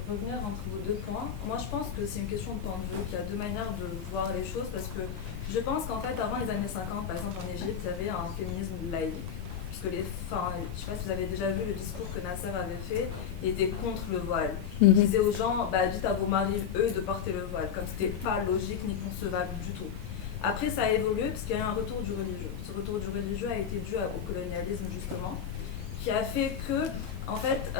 revenir entre vos deux points. Moi, je pense que c'est une question de point de vue, qu'il y a deux manières de voir les choses, parce que je pense qu'en fait, avant les années 50, par exemple en Égypte, il y avait un féminisme laïque. Puisque je ne sais pas si vous avez déjà vu le discours que Nasser avait fait, il était contre le voile. Il disait aux gens, dites à vos maris, eux, de porter le voile, comme c'était pas logique ni concevable du tout. Après, ça a évolué, parce qu'il y a eu un retour du religieux. Ce retour du religieux a été dû au colonialisme, justement, qui a fait que, en fait,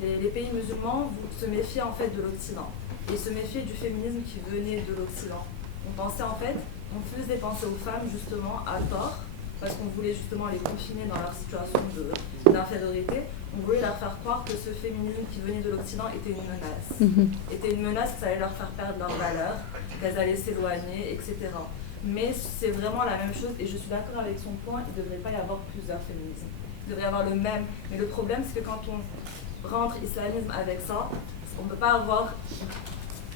les pays musulmans se méfiaient en fait de l'Occident et se méfiaient du féminisme qui venait de l'Occident. on pensait en fait, on faisait penser aux femmes justement à tort, parce qu'on voulait justement les confiner dans leur situation d'infériorité. On voulait leur faire croire que ce féminisme qui venait de l'Occident était une menace. Était une menace, que ça allait leur faire perdre leur valeur, qu'elles allaient s'éloigner, etc. Mais c'est vraiment la même chose, et je suis d'accord avec son point, il ne devrait pas y avoir plusieurs féminismes. Il devrait y avoir le même. Mais le problème, c'est que quand on rentre islamisme avec ça, on ne peut pas avoir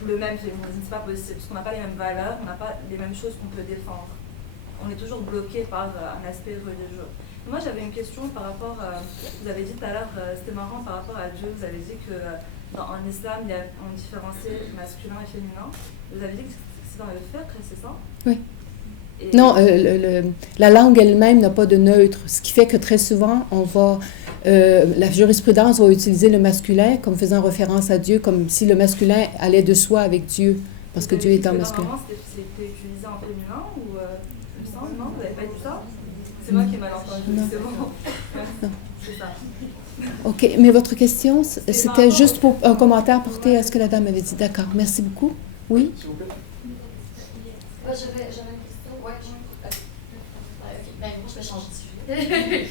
le même féminisme, c'est pas possible, parce qu'on n'a pas les mêmes valeurs, on n'a pas les mêmes choses qu'on peut défendre. On est toujours bloqué par un aspect religieux. Moi, j'avais une question par rapport, vous avez dit tout à l'heure, c'était marrant par rapport à Dieu, vous avez dit que en islam, on différenciait masculin et féminin. Vous avez dit que c'est dans le fiqh, c'est ça? Oui. Non, la langue elle-même n'a pas de neutre, ce qui fait que très souvent, la jurisprudence va utiliser le masculin comme faisant référence à Dieu, comme si le masculin allait de soi avec Dieu, parce que Dieu est en masculin. Normalement, c'était utilisé en féminin ou il me semble, non? Vous n'avez pas dit ça? C'est moi qui ai mal entendu, c'est bon. Non. C'est ça. OK, mais votre question, c'était juste pour un commentaire porté à ce que la dame avait dit. D'accord, merci beaucoup. Oui? S'il vous plaît. J'avais une question. Ouais, OK. Ben, moi, je vais changer de sujet.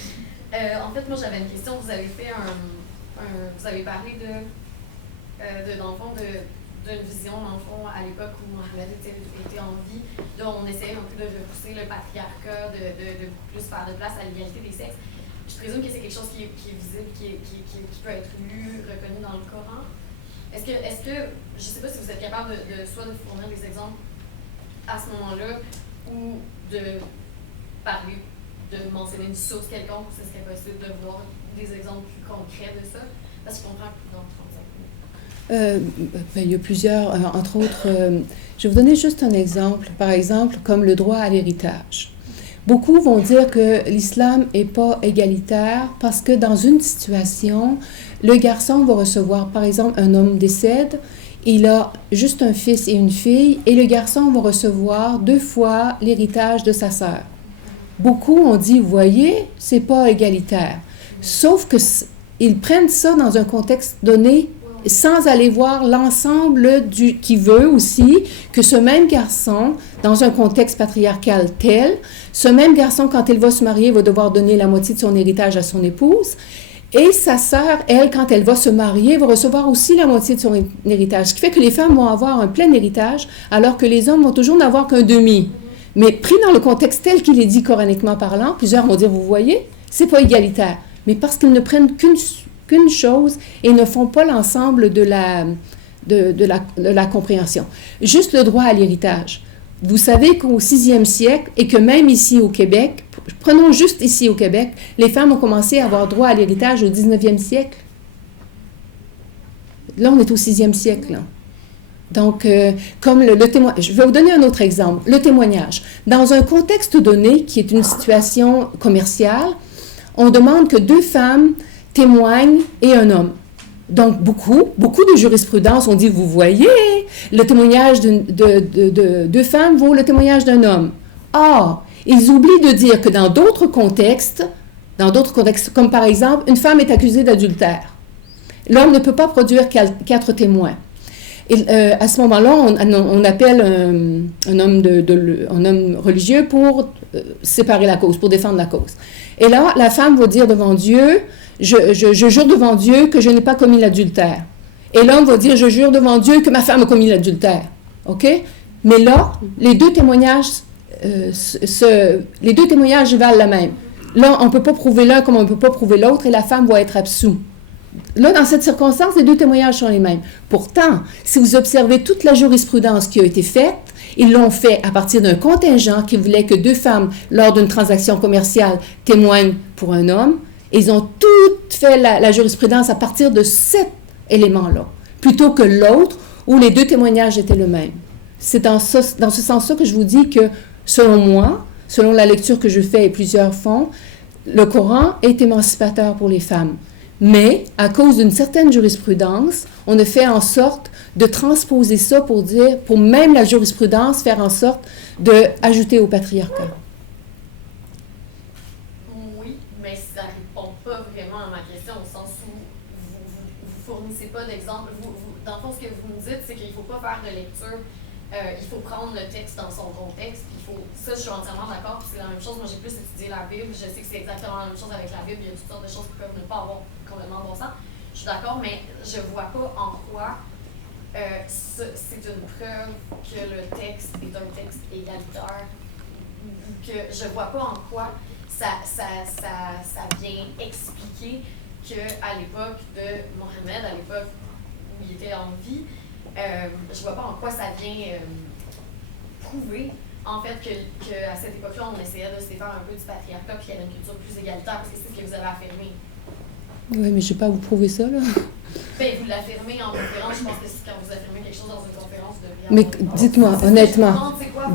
En fait, moi, j'avais une question. Vous avez fait vous avez parlé dans le fond, d'une vision, dans le fond, à l'époque où Mohamed était en vie, dont on essayait un peu de repousser le patriarcat, de beaucoup plus faire de place à l'égalité des sexes. Je présume que c'est quelque chose qui est visible, qui peut être lu, reconnu dans le Coran. Est-ce que je ne sais pas si vous êtes capable soit de fournir des exemples à ce moment-là, ou de parler, de mentionner une source quelconque, où ce serait possible de voir des exemples plus concrets de ça, parce qu'on comprend que dans 35 minutes. Il y a plusieurs, entre autres, je vais vous donner juste un exemple, par exemple, comme le droit à l'héritage. Beaucoup vont dire que l'islam n'est pas égalitaire parce que dans une situation, le garçon va recevoir, par exemple, un homme décède, il a juste un fils et une fille, et le garçon va recevoir 2 fois l'héritage de sa sœur. Beaucoup ont dit, vous voyez, c'est pas égalitaire. Sauf que ils prennent ça dans un contexte donné, sans aller voir l'ensemble qui veut aussi que ce même garçon, dans un contexte patriarcal tel, ce même garçon, quand il va se marier, va devoir donner la moitié de son héritage à son épouse. Et sa sœur, elle, quand elle va se marier, va recevoir aussi la moitié de son héritage. Ce qui fait que les femmes vont avoir un plein héritage, alors que les hommes vont toujours n'avoir qu'un demi. Mais pris dans le contexte tel qu'il est dit coraniquement parlant, plusieurs vont dire, vous voyez, c'est pas égalitaire. Mais parce qu'ils ne prennent qu'une chose et ne font pas l'ensemble de la compréhension. Juste le droit à l'héritage. Vous savez qu'au 6e siècle, et que même ici au Québec, prenons juste ici au Québec, les femmes ont commencé à avoir droit à l'héritage au 19e siècle. Là, on est au 6e siècle. Là. Donc, comme le témoignage, je vais vous donner un autre exemple, le témoignage. Dans un contexte donné, qui est une situation commerciale, on demande que 2 femmes témoignent et un homme. Donc, beaucoup de jurisprudence ont dit, vous voyez, le témoignage de 2 femmes vaut le témoignage d'un homme. Or, ils oublient de dire que dans d'autres contextes, comme par exemple, une femme est accusée d'adultère. L'homme ne peut pas produire 4 témoins. Et, à ce moment-là, on appelle un homme religieux pour séparer la cause, pour défendre la cause. Et là, la femme va dire devant Dieu, je jure devant Dieu que je n'ai pas commis l'adultère. Et l'homme va dire, je jure devant Dieu que ma femme a commis l'adultère. OK? Mais là, les deux témoignages valent la même. Là, on ne peut pas prouver l'un comme on ne peut pas prouver l'autre et la femme va être absoute. Là, dans cette circonstance, les 2 témoignages sont les mêmes. Pourtant, si vous observez toute la jurisprudence qui a été faite, ils l'ont fait à partir d'un contingent qui voulait que 2 femmes, lors d'une transaction commerciale, témoignent pour un homme. Et ils ont toutes fait la jurisprudence à partir de cet élément-là, plutôt que l'autre où les 2 témoignages étaient le même. C'est dans ce sens-là que je vous dis que, selon moi, selon la lecture que je fais et plusieurs font, le Coran est émancipateur pour les femmes. Mais, à cause d'une certaine jurisprudence, on a fait en sorte de transposer ça pour même la jurisprudence, faire en sorte d'ajouter au patriarcat. Oui, mais ça ne répond pas vraiment à ma question, au sens où vous ne fournissez pas d'exemple. Dans le fond, ce que vous me dites, c'est qu'il ne faut pas faire de lecture il faut prendre le texte dans son contexte. Ça, je suis entièrement d'accord. Puis c'est la même chose. Moi, j'ai plus étudié la Bible. Je sais que c'est exactement la même chose avec la Bible. Il y a toutes sortes de choses qui peuvent ne pas avoir complètement bon sens. Je suis d'accord, mais je vois pas en quoi c'est une preuve que le texte est un texte égalitaire. Que je vois pas en quoi ça vient expliquer qu'à l'époque de Mohammed, à l'époque où il était en vie, je vois pas en quoi ça vient prouver en fait qu'à cette époque-là, on essayait de se défaire un peu du patriarcat puis qu'il y avait une culture plus égalitaire, parce que c'est ce que vous avez affirmé. Oui, mais je ne vais pas vous prouver ça, là. Ben, vous l'affirmez en conférence, je pense que c'est quand vous affirmez quelque chose dans une conférence de Mais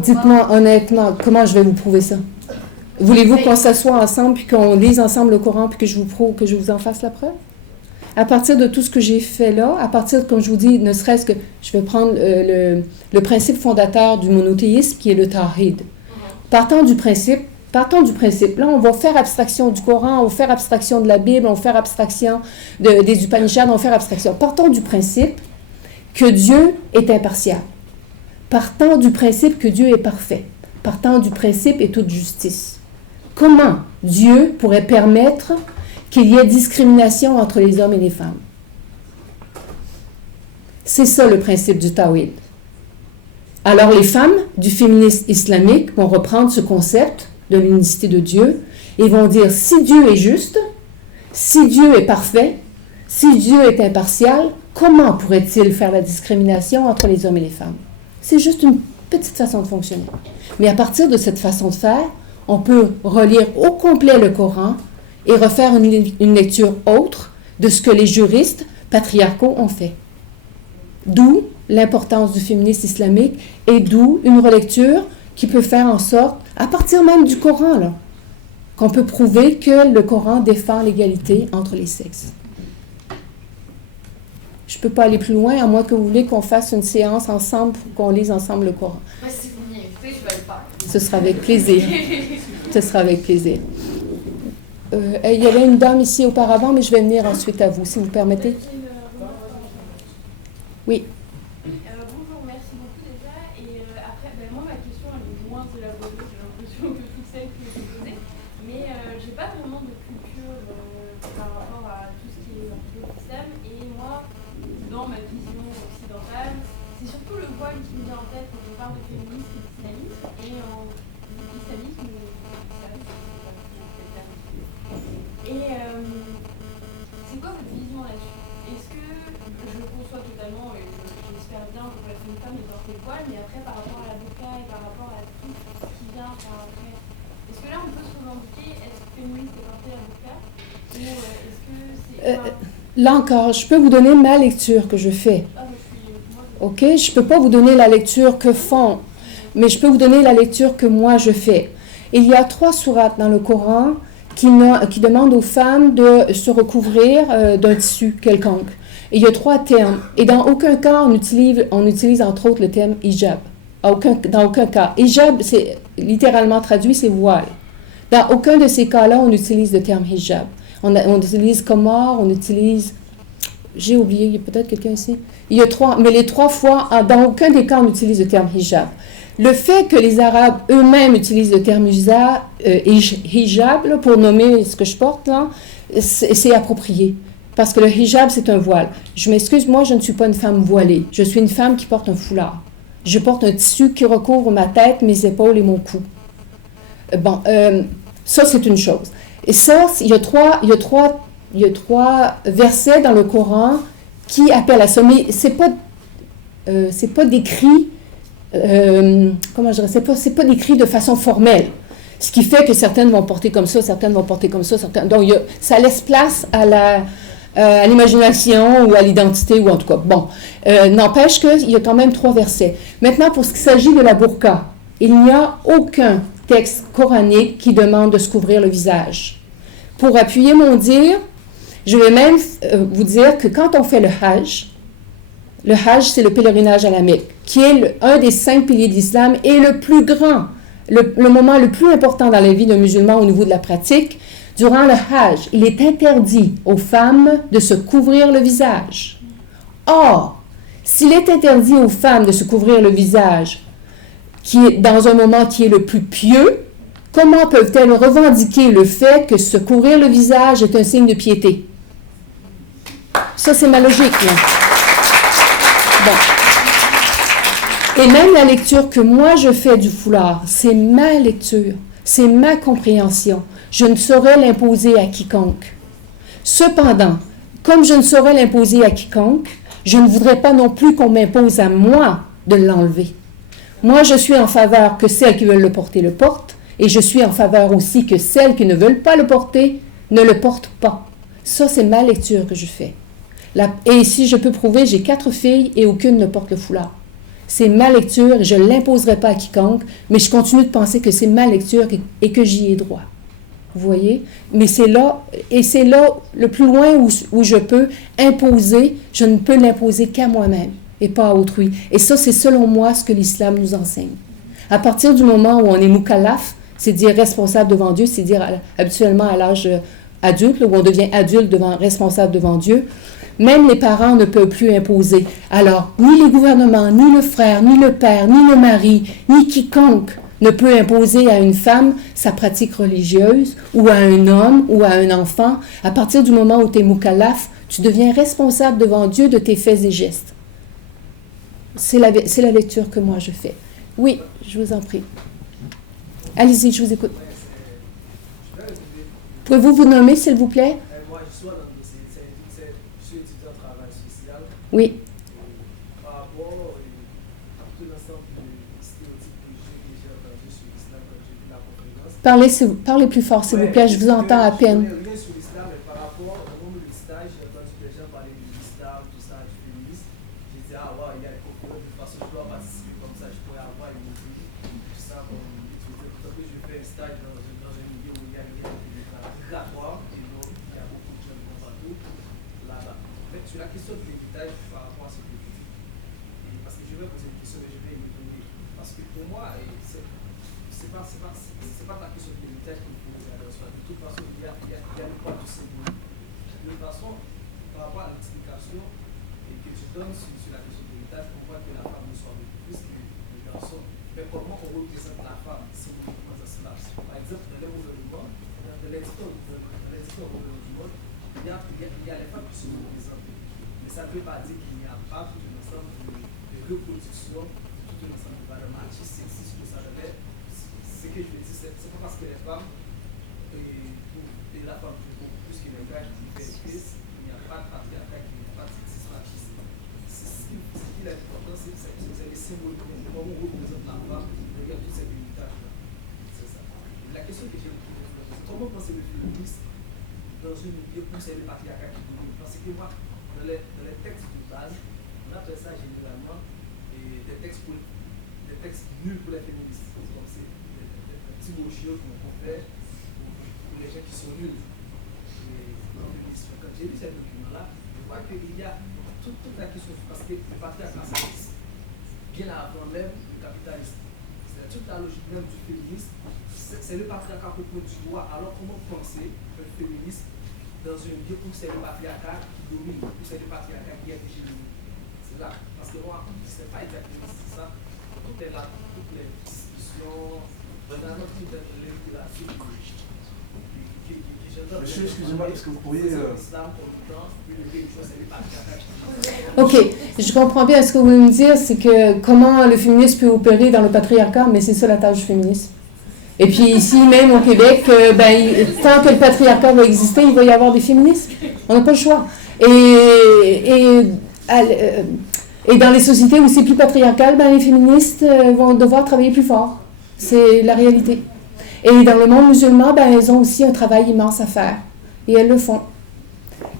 dites-moi honnêtement, comment je vais vous prouver ça? Voulez-vous qu'on s'assoie ensemble puis qu'on lise ensemble le Coran puis que je vous en fasse la preuve? À partir de tout ce que j'ai fait là, à partir, comme je vous dis, ne serait-ce que je vais prendre le principe fondateur du monothéisme qui est le tawhid. Partons du principe, là on va faire abstraction du Coran, on va faire abstraction de la Bible, on va faire abstraction des Upanishads, on va faire abstraction. Partons du principe que Dieu est impartial. Partons du principe que Dieu est parfait. Partons du principe et toute justice. Comment Dieu pourrait permettre qu'il y ait discrimination entre les hommes et les femmes? C'est ça le principe du tawhid. Alors les femmes du féminisme islamique vont reprendre ce concept de l'unicité de Dieu et vont dire si Dieu est juste, si Dieu est parfait, si Dieu est impartial, comment pourrait-il faire la discrimination entre les hommes et les femmes? C'est juste une petite façon de fonctionner. Mais à partir de cette façon de faire, on peut relire au complet le Coran et refaire une lecture autre de ce que les juristes patriarcaux ont fait. D'où l'importance du féminisme islamique et d'où une relecture qui peut faire en sorte, à partir même du Coran, là, qu'on peut prouver que le Coran défend l'égalité entre les sexes. Je ne peux pas aller plus loin, à moins que vous voulez qu'on fasse une séance ensemble pour qu'on lise ensemble le Coran. Ouais, si vous m'y invitez, je vais le faire. Ce sera avec plaisir. Ce sera avec plaisir. Il y avait une dame ici auparavant, mais je vais venir ensuite à vous, si vous permettez. Oui. Bonjour, merci beaucoup déjà. Et après, moi, ma question, elle est moins élaborée, j'ai l'impression, que toutes celles que j'ai posées. Mais j'ai pas vraiment de culture par rapport à tout ce qui est un peu l'islam. Et moi, dans ma vision occidentale, c'est surtout le voile qui me vient en tête quand on parle de féminisme et d'islamisme. Et en islamisme, et c'est quoi votre vision là-dessus? Est-ce que je conçois totalement, et j'espère bien que une femme est portée le voile, mais après par rapport à la burqa et par rapport à tout ce qui vient après, est-ce que là on peut se revendiquer être féministe et porter la burqa? Ou est-ce que c'est... Là encore, je peux vous donner ma lecture que je fais. Ok, je ne peux pas vous donner la lecture que font, mais je peux vous donner la lecture que moi je fais. Il y a 3 sourates dans le Coran qui demandent aux femmes de se recouvrir d'un tissu quelconque. Et il y a 3 termes. Et dans aucun cas, on utilise entre autres le terme hijab. Dans aucun cas. Hijab, c'est littéralement traduit, c'est voile. Dans aucun de ces cas-là, on utilise le terme hijab. On utilise qamar, on utilise... J'ai oublié, il y a peut-être quelqu'un ici. Il y a 3, mais les 3 fois, dans aucun des cas, on utilise le terme hijab. Le fait que les Arabes eux-mêmes utilisent le terme hijab là, pour nommer ce que je porte, là, c'est approprié. Parce que le hijab, c'est un voile. Je m'excuse, moi, je ne suis pas une femme voilée. Je suis une femme qui porte un foulard. Je porte un tissu qui recouvre ma tête, mes épaules et mon cou. Ça, c'est une chose. Et ça, il y a trois versets dans le Coran qui appellent à ça. Mais c'est pas décrit... comment je dirais, c'est pas décrit de façon formelle. Ce qui fait que certaines vont porter comme ça, certaines vont porter comme ça, donc ça laisse place à l'imagination ou à l'identité, ou en tout cas. Bon, n'empêche qu'il y a quand même 3 versets. Maintenant, pour ce qui s'agit de la burqa, il n'y a aucun texte coranique qui demande de se couvrir le visage. Pour appuyer mon dire, je vais même vous dire que quand on fait le Hajj, c'est le pèlerinage à la Mecque, qui est un des 5 piliers de l'islam et le plus grand, le moment le plus important dans la vie d'un musulman au niveau de la pratique. Durant le Hajj, il est interdit aux femmes de se couvrir le visage. Or, S'il est interdit aux femmes de se couvrir le visage, qui est dans un moment qui est le plus pieux, comment peuvent-elles revendiquer le fait que se couvrir le visage est un signe de piété? Ça, c'est ma logique, là. Bon. Et même la lecture que moi je fais du foulard, c'est ma lecture, c'est ma compréhension. Je ne saurais l'imposer à quiconque. Cependant, comme je ne saurais l'imposer à quiconque, je ne voudrais pas non plus qu'on m'impose à moi de l'enlever. Moi, je suis en faveur que celles qui veulent le portent, et je suis en faveur aussi que celles qui ne veulent pas le porter ne le portent pas. Ça, c'est ma lecture que je fais. Et si je peux prouver, j'ai 4 filles et aucune ne porte le foulard. C'est ma lecture, je ne l'imposerai pas à quiconque, mais je continue de penser que c'est ma lecture et que j'y ai droit. Vous voyez? Mais c'est là, et c'est là le plus loin où je peux imposer, je ne peux l'imposer qu'à moi-même et pas à autrui. Et ça, c'est selon moi ce que l'islam nous enseigne. À partir du moment où on est mukallaf, c'est dire responsable devant Dieu, c'est dire habituellement à l'âge adulte, où on devient adulte responsable devant Dieu, même les parents ne peuvent plus imposer. Alors, ni les gouvernements, ni le frère, ni le père, ni le mari, ni quiconque ne peut imposer à une femme sa pratique religieuse, ou à un homme, ou à un enfant. À partir du moment où tu es mukallaf, tu deviens responsable devant Dieu de tes faits et gestes. C'est la lecture que moi je fais. Oui, je vous en prie. Allez-y, je vous écoute. Pouvez-vous vous nommer, s'il vous plaît? Moi, je suis dans le dossier, je suis étudiant en travail social. Oui. Par rapport à tout l'ensemble de stéréotypes que j'ai entendu sur l'islam quand j'ai vu la conférence. Parlez plus fort, s'il vous plaît, je vous entends à peine. Je connais rien sur l'islam, mais par rapport au nombre de stage, j'ai entendu des gens parler de l'islam, tout ça, du féminisme. J'ai dit, ah ouais, il y a des conférences, de toute façon, je dois participer comme ça, je pourrais avoir une vie, tout ça, comme étudier. Parce que je fais un stage dans un milieu où il y a rien obligatoire, et donc il y a beaucoup de gens qui vont partout là-bas. En fait, sur la question de l'héritage par rapport à ce que je dis, parce que je vais poser une question, mais je vais y retourner. Parce que pour moi, c'est pas la question de l'héritage qu'il faut regarder. De toute façon, il y a le poids du symbole. De toute façon, par rapport à l'explication que tu donnes sur la question de l'héritage, on voit que la femme ne soit beaucoup plus que les garçons. Mais comment on représente la femme symboliquement dans cela? Par exemple, dans le gouvernement, dans l'éditeur du monde, il y a les femmes qui sont représentées. Mais ça ne veut pas dire qu'il n'y a pas tout un ensemble de reproduction, tout un ensemble de valeurs machistes, sexistes, tout ça. Ce que je veux dire, c'est pas parce que les femmes et la femme fait beaucoup plus que les gars qui fait plus, il n'y a pas de patriarcat, il n'y a pas de sexisme machiste. Ce qui est important, c'est les symboles, comment on représente la femme, regarde tous ces héritages-là. C'est ça. La question que j'ai posée, c'est comment penser le féminisme dans une milieu où c'est le patriarcat qui domine? Parce que moi, dans les textes de base, on appelle ça généralement des textes nuls pour les féministes. Donc c'est des petits brochures qu'on fait pour les gens qui sont nuls. Quand j'ai lu ces documents-là, je vois qu'il y a toute la question, parce que le patriarcat, c'est bien avant même le capitalisme. C'est toute la logique même du féminisme. C'est le patriarcat qu'on prend du doigt. Alors comment penser le féminisme dans un milieu où c'est le patriarcat qui domine, où c'est le patriarcat qui est hégémonique? C'est là. Parce que moi, je ne sais pas exactement si c'est ça. Toutes les discussions, vraiment toutes les régulations qui j'entends. Monsieur, excusez-moi, est-ce que vous pourriez... OK, je comprends bien. Ce que vous voulez me dire, c'est que comment le féminisme peut opérer dans le patriarcat, mais c'est ça la tâche du féminisme. Et puis ici, même au Québec, tant que le patriarcat va exister, il va y avoir des féministes. On n'a pas le choix. Et dans les sociétés où c'est plus patriarcal, les féministes vont devoir travailler plus fort. C'est la réalité. Et dans le monde musulman, elles ont aussi un travail immense à faire. Et elles le font.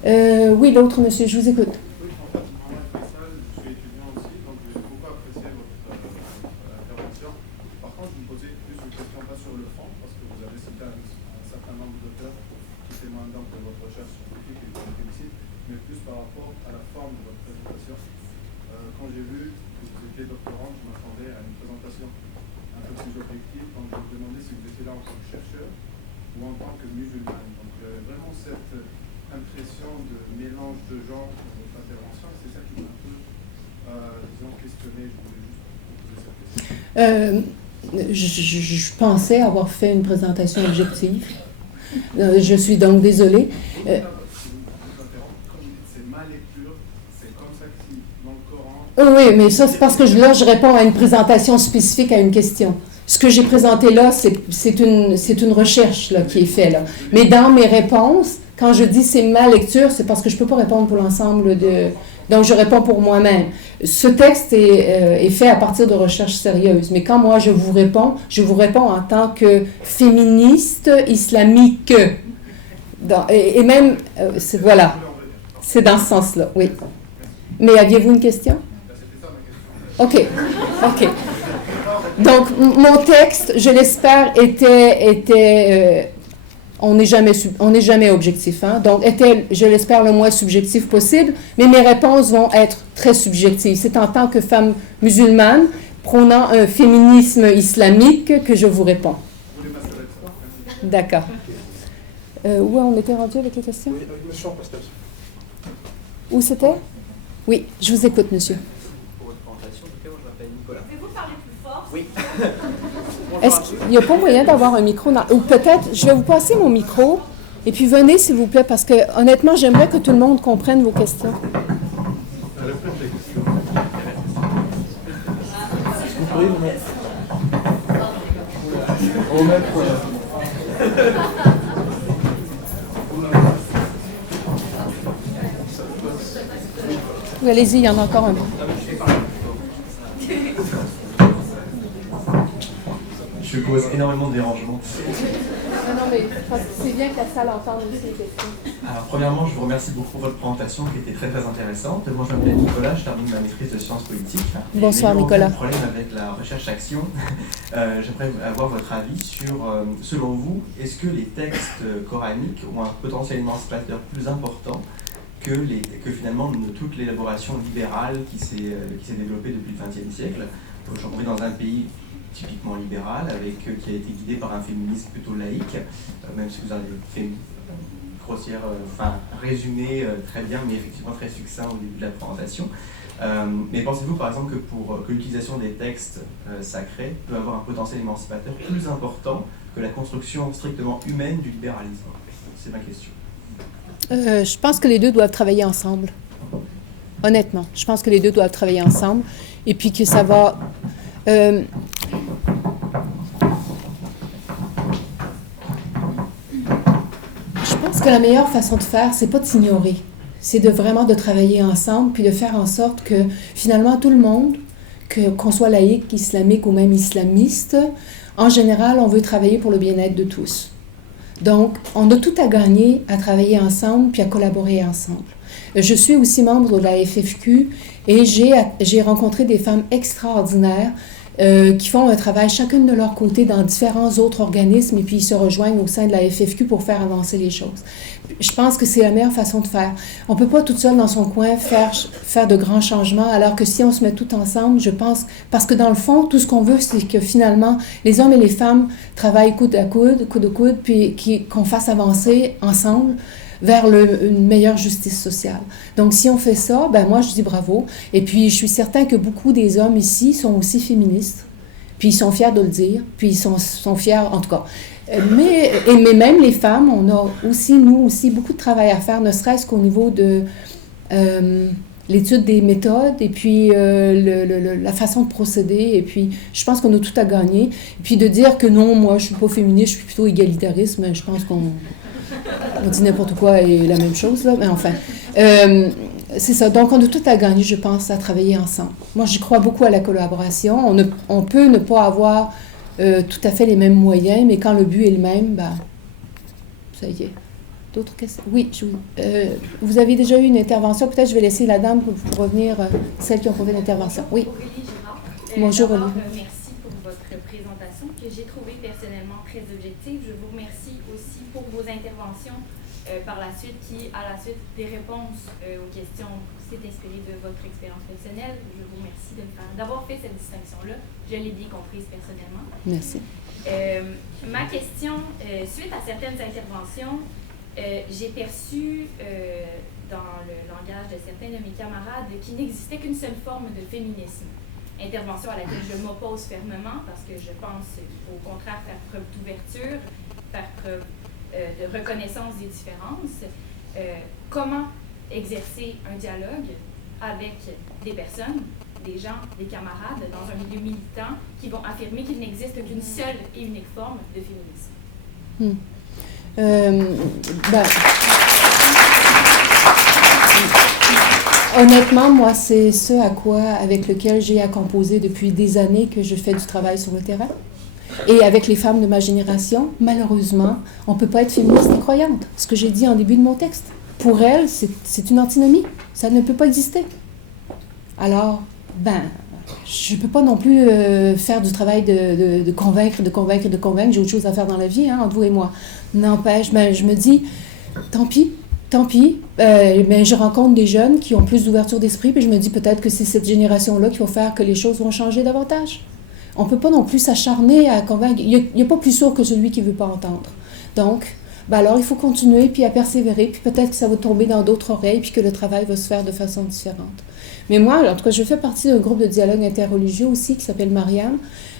Oui, l'autre monsieur, je vous écoute. Oui, en fait, je suis étudiant aussi, donc j'ai beaucoup apprécié votre intervention. Par contre, je me posais plus une question, pas sur le fond, parce que vous avez cité un certain nombre d'auteurs qui témoignent donc de votre recherche scientifique et je vous félicite, mais plus par rapport à la forme de votre présentation. Quand j'ai vu que vous étiez doctorante, je m'attendais à une présentation un peu plus objective, quand je me demandais si vous étiez là en tant que chercheur ou en tant que musulmane. Donc vraiment cette impression de mélange de genres dans votre intervention, c'est ça qui m'a un peu disons, questionner. Je voulais juste poser cette question. Je pensais avoir fait une présentation objective. Je suis donc désolée. Comme vous dites, c'est ma lecture, c'est comme ça que dans le Coran. Oui, mais ça, c'est parce que là, je réponds à une présentation spécifique à une question. Ce que j'ai présenté là, c'est une recherche là, qui est faite là. Mais dans mes réponses, quand je dis c'est ma lecture, c'est parce que je ne peux pas répondre pour l'ensemble de... Donc, je réponds pour moi-même. Ce texte est fait à partir de recherches sérieuses. Mais quand moi, je vous réponds en tant que féministe islamique. Et même, voilà, c'est dans ce sens-là, oui. Mais aviez-vous une question? OK. Donc, mon texte, je l'espère, était on n'est jamais objectif, hein? Donc, était, je l'espère, le moins subjectif possible, mais mes réponses vont être très subjectives. C'est en tant que femme musulmane, prônant un féminisme islamique, que je vous réponds. D'accord. Où on était rendu avec les questions? Oui, avec monsieur en prestation. Où c'était? Oui, je vous écoute, monsieur. Pour votre présentation, en tout cas, moi je m'appelle Nicolas. Pouvez-vous parler plus fort? Oui. Est-ce qu'il n'y a pas moyen d'avoir un micro? Ou peut-être, je vais vous passer mon micro, et puis venez, s'il vous plaît, parce que honnêtement, j'aimerais que tout le monde comprenne vos questions. Est-ce que vous pourriez vous mettre? On va mettre... Oui, allez-y, il y en a encore un peu. Je cause énormément de dérangements. Non, mais c'est bien que la salle entende aussi les questions. Alors, premièrement, je vous remercie beaucoup pour votre présentation qui était très très intéressante. Moi, je m'appelle Nicolas, je termine ma maîtrise de sciences politiques. Bonsoir, N'ayant Nicolas. aucun problème avec la recherche-action. J'aimerais avoir votre avis sur, selon vous, est-ce que les textes coraniques ont un potentiel émancipateur plus important que finalement toute l'élaboration libérale qui s'est développée depuis le XXe siècle? Aujourd'hui, dans un pays typiquement libéral, qui a été guidé par un féminisme plutôt laïque, même si vous avez fait une grossière, résumé très bien, mais effectivement très succinct au début de la présentation. Mais pensez-vous par exemple que l'utilisation des textes sacrés peut avoir un potentiel émancipateur plus important que la construction strictement humaine du libéralisme? C'est ma question. Je pense que les deux doivent travailler ensemble. Honnêtement, je pense que les deux doivent travailler ensemble. Et puis que ça va... Je pense que la meilleure façon de faire, c'est pas de s'ignorer. C'est vraiment de travailler ensemble, puis de faire en sorte que finalement tout le monde, qu'on soit laïque, islamique ou même islamiste, en général, on veut travailler pour le bien-être de tous. Donc, on a tout à gagner à travailler ensemble puis à collaborer ensemble. Je suis aussi membre de la FFQ et j'ai rencontré des femmes extraordinaires qui font un travail chacune de leur côté dans différents autres organismes et puis ils se rejoignent au sein de la FFQ pour faire avancer les choses. Je pense que c'est la meilleure façon de faire. On ne peut pas toute seule dans son coin faire de grands changements, alors que si on se met tout ensemble, je pense, parce que dans le fond, tout ce qu'on veut, c'est que finalement, les hommes et les femmes travaillent coude à coude, puis qu'on fasse avancer ensemble vers une meilleure justice sociale. Donc, si on fait ça, ben moi, je dis bravo. Et puis, je suis certain que beaucoup des hommes ici sont aussi féministes. Puis, ils sont fiers de le dire. Puis, ils sont fiers, en tout cas. Mais même les femmes, on a aussi, nous aussi, beaucoup de travail à faire, ne serait-ce qu'au niveau de l'étude des méthodes et puis la façon de procéder. Et puis, je pense qu'on a tout à gagner. Et puis, de dire que non, moi, je ne suis pas féministe, je suis plutôt égalitariste, mais je pense qu'on dit n'importe quoi et la même chose, là. Mais enfin, c'est ça. Donc, on a tout à gagner, je pense, à travailler ensemble. Moi, j'y crois beaucoup à la collaboration. On peut ne pas avoir tout à fait les mêmes moyens, mais quand le but est le même, ben, ça y est. D'autres questions? Oui, vous avez déjà eu une intervention. Peut-être je vais laisser la dame pour revenir, celles qui ont fait l'intervention. Oui. Aurélie Girard. Bonjour, Aurélie. Merci pour votre présentation que j'ai trouvée personnellement très objective. Je vous remercie aussi pour vos interventions par la suite qui, à la suite des réponses aux questions, s'est inspiré de votre expérience personnelle. Je vous remercie d'avoir fait cette distinction-là. Je l'ai bien comprise personnellement. Merci. Ma question, suite à certaines interventions, j'ai perçu dans le langage de certains de mes camarades, qu'il n'existait qu'une seule forme de féminisme. Intervention à laquelle je m'oppose fermement parce que je pense qu'il faut au contraire faire preuve d'ouverture, faire preuve de reconnaissance des différences. Comment exercer un dialogue avec des personnes, des gens, des camarades dans un milieu militant qui vont affirmer qu'il n'existe qu'une seule et unique forme de féminisme. Honnêtement, moi, c'est ce avec lequel j'ai à composer depuis des années que je fais du travail sur le terrain. Et avec les femmes de ma génération, malheureusement, on ne peut pas être féministe et croyante. Ce que j'ai dit en début de mon texte. Pour elles, c'est une antinomie. Ça ne peut pas exister. Alors, je ne peux pas non plus faire du travail de convaincre. J'ai autre chose à faire dans la vie, entre vous et moi. N'empêche, je me dis, tant pis. Je rencontre des jeunes qui ont plus d'ouverture d'esprit, puis je me dis peut-être que c'est cette génération-là qui va faire que les choses vont changer davantage. On ne peut pas non plus s'acharner à convaincre. Il n'y a pas plus sourd que celui qui ne veut pas entendre. Donc, alors il faut continuer, puis à persévérer, puis peut-être que ça va tomber dans d'autres oreilles, puis que le travail va se faire de façon différente. Mais moi, en tout cas, je fais partie d'un groupe de dialogue interreligieux aussi qui s'appelle Mariam.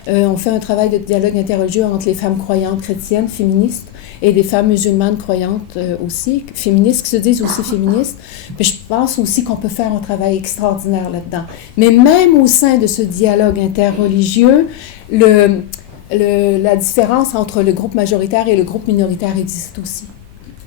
On fait un travail de dialogue interreligieux entre les femmes croyantes chrétiennes, féministes, et des femmes musulmanes croyantes aussi, féministes, qui se disent aussi féministes. Puis je pense aussi qu'on peut faire un travail extraordinaire là-dedans. Mais même au sein de ce dialogue interreligieux, la différence entre le groupe majoritaire et le groupe minoritaire existe aussi.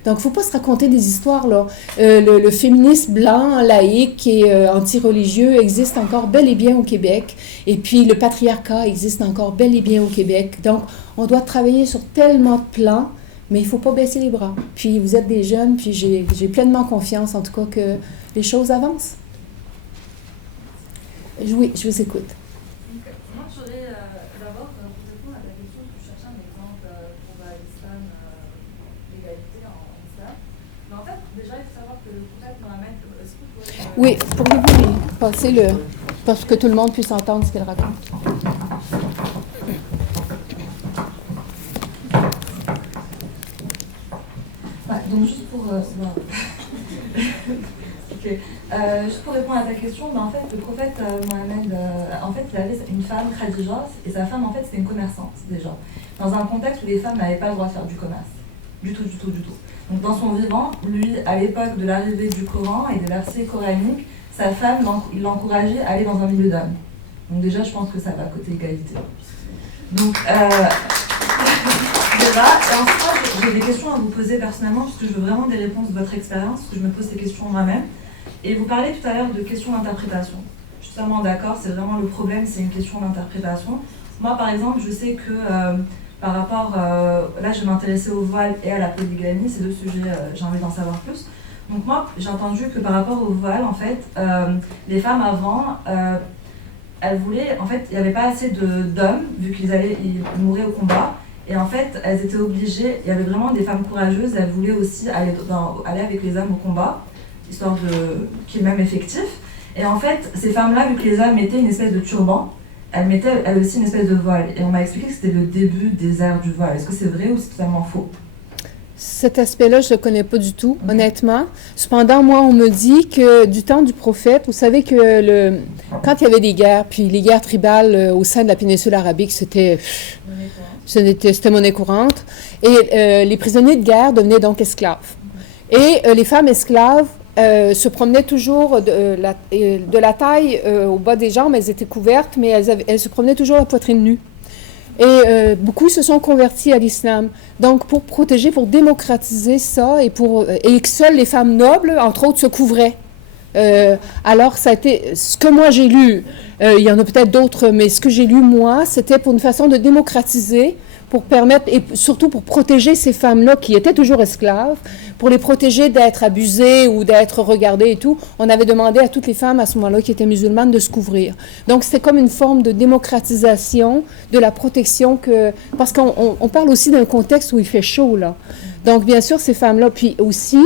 Donc, il ne faut pas se raconter des histoires, là. Le féminisme blanc, laïque et anti-religieux existe encore bel et bien au Québec. Et puis, le patriarcat existe encore bel et bien au Québec. Donc, on doit travailler sur tellement de plans, mais il ne faut pas baisser les bras. Puis, vous êtes des jeunes, puis j'ai pleinement confiance, en tout cas, que les choses avancent. Oui, je vous écoute. Moi, je voudrais d'abord répondre à la question que je cherchais un exemple pour l'islam, l'égalité en islam. Mais en fait, déjà, il faut savoir que le prophète Mohammed, est-ce que vous pouvez... Oui, pourriez-vous passer parce que tout le monde puisse entendre ce qu'elle raconte. Donc, juste pour... juste pour répondre à ta question, en fait, le prophète Mohammed, en fait, il avait une femme, Khadija, et sa femme, en fait, c'était une commerçante, déjà. Dans un contexte où les femmes n'avaient pas le droit de faire du commerce. Du tout. Donc, dans son vivant, lui, à l'époque de l'arrivée du Coran et des versets coraniques, sa femme, il l'encourageait à aller dans un milieu d'hommes. Donc, déjà, je pense que ça va côté égalité. Donc, déjà, et ensuite, j'ai des questions à vous poser personnellement, parce que je veux vraiment des réponses de votre expérience, parce que je me pose ces questions moi-même. Et vous parlez tout à l'heure de questions d'interprétation. Je suis totalement d'accord, c'est vraiment le problème, c'est une question d'interprétation. Moi, par exemple, je sais que par rapport, là, je vais m'intéresser au voile et à la polygamie, ces deux sujets, j'ai envie d'en savoir plus. Donc moi, j'ai entendu que par rapport au voile, en fait, les femmes avant, elles voulaient, en fait, il n'y avait pas assez d'hommes, vu qu'ils mouraient au combat. Et en fait, elles étaient obligées, il y avait vraiment des femmes courageuses, elles voulaient aussi aller avec les hommes au combat, histoire qu'il y ait même effectif. Et en fait, ces femmes-là, vu que les hommes mettaient une espèce de turban, elles mettaient elles aussi une espèce de voile. Et on m'a expliqué que c'était le début des ères du voile. Est-ce que c'est vrai ou c'est totalement faux? Cet aspect-là, je ne le connais pas du tout, honnêtement. Cependant, moi, on me dit que du temps du prophète, vous savez que quand il y avait des guerres, puis les guerres tribales au sein de la péninsule arabique, c'était monnaie courante. Et les prisonniers de guerre devenaient donc esclaves. Et les femmes esclaves se promenaient toujours de la taille au bas des jambes, elles étaient couvertes, mais elles se promenaient toujours la poitrine nue. Et beaucoup se sont convertis à l'islam. Donc, pour protéger, pour démocratiser ça, et que seules les femmes nobles, entre autres, se couvraient. Alors, ça a été ce que moi j'ai lu. Il y en a peut-être d'autres, mais ce que j'ai lu, moi, c'était pour une façon de démocratiser, pour permettre, et surtout pour protéger ces femmes-là qui étaient toujours esclaves, pour les protéger d'être abusées ou d'être regardées et tout. On avait demandé à toutes les femmes à ce moment-là qui étaient musulmanes de se couvrir. Donc, c'était comme une forme de démocratisation de la protection parce qu'on parle aussi d'un contexte où il fait chaud, là. Donc, bien sûr, ces femmes-là, puis aussi,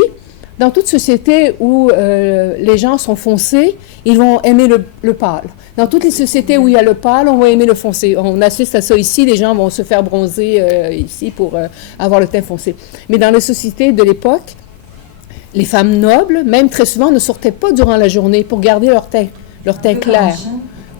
dans toute société où les gens sont foncés, ils vont aimer le pâle. Dans toutes les sociétés où il y a le pâle, on va aimer le foncé. On assiste à ça ici, les gens vont se faire bronzer ici pour avoir le teint foncé. Mais dans les sociétés de l'époque, Les femmes nobles, même très souvent, ne sortaient pas durant la journée pour garder leur teint clair.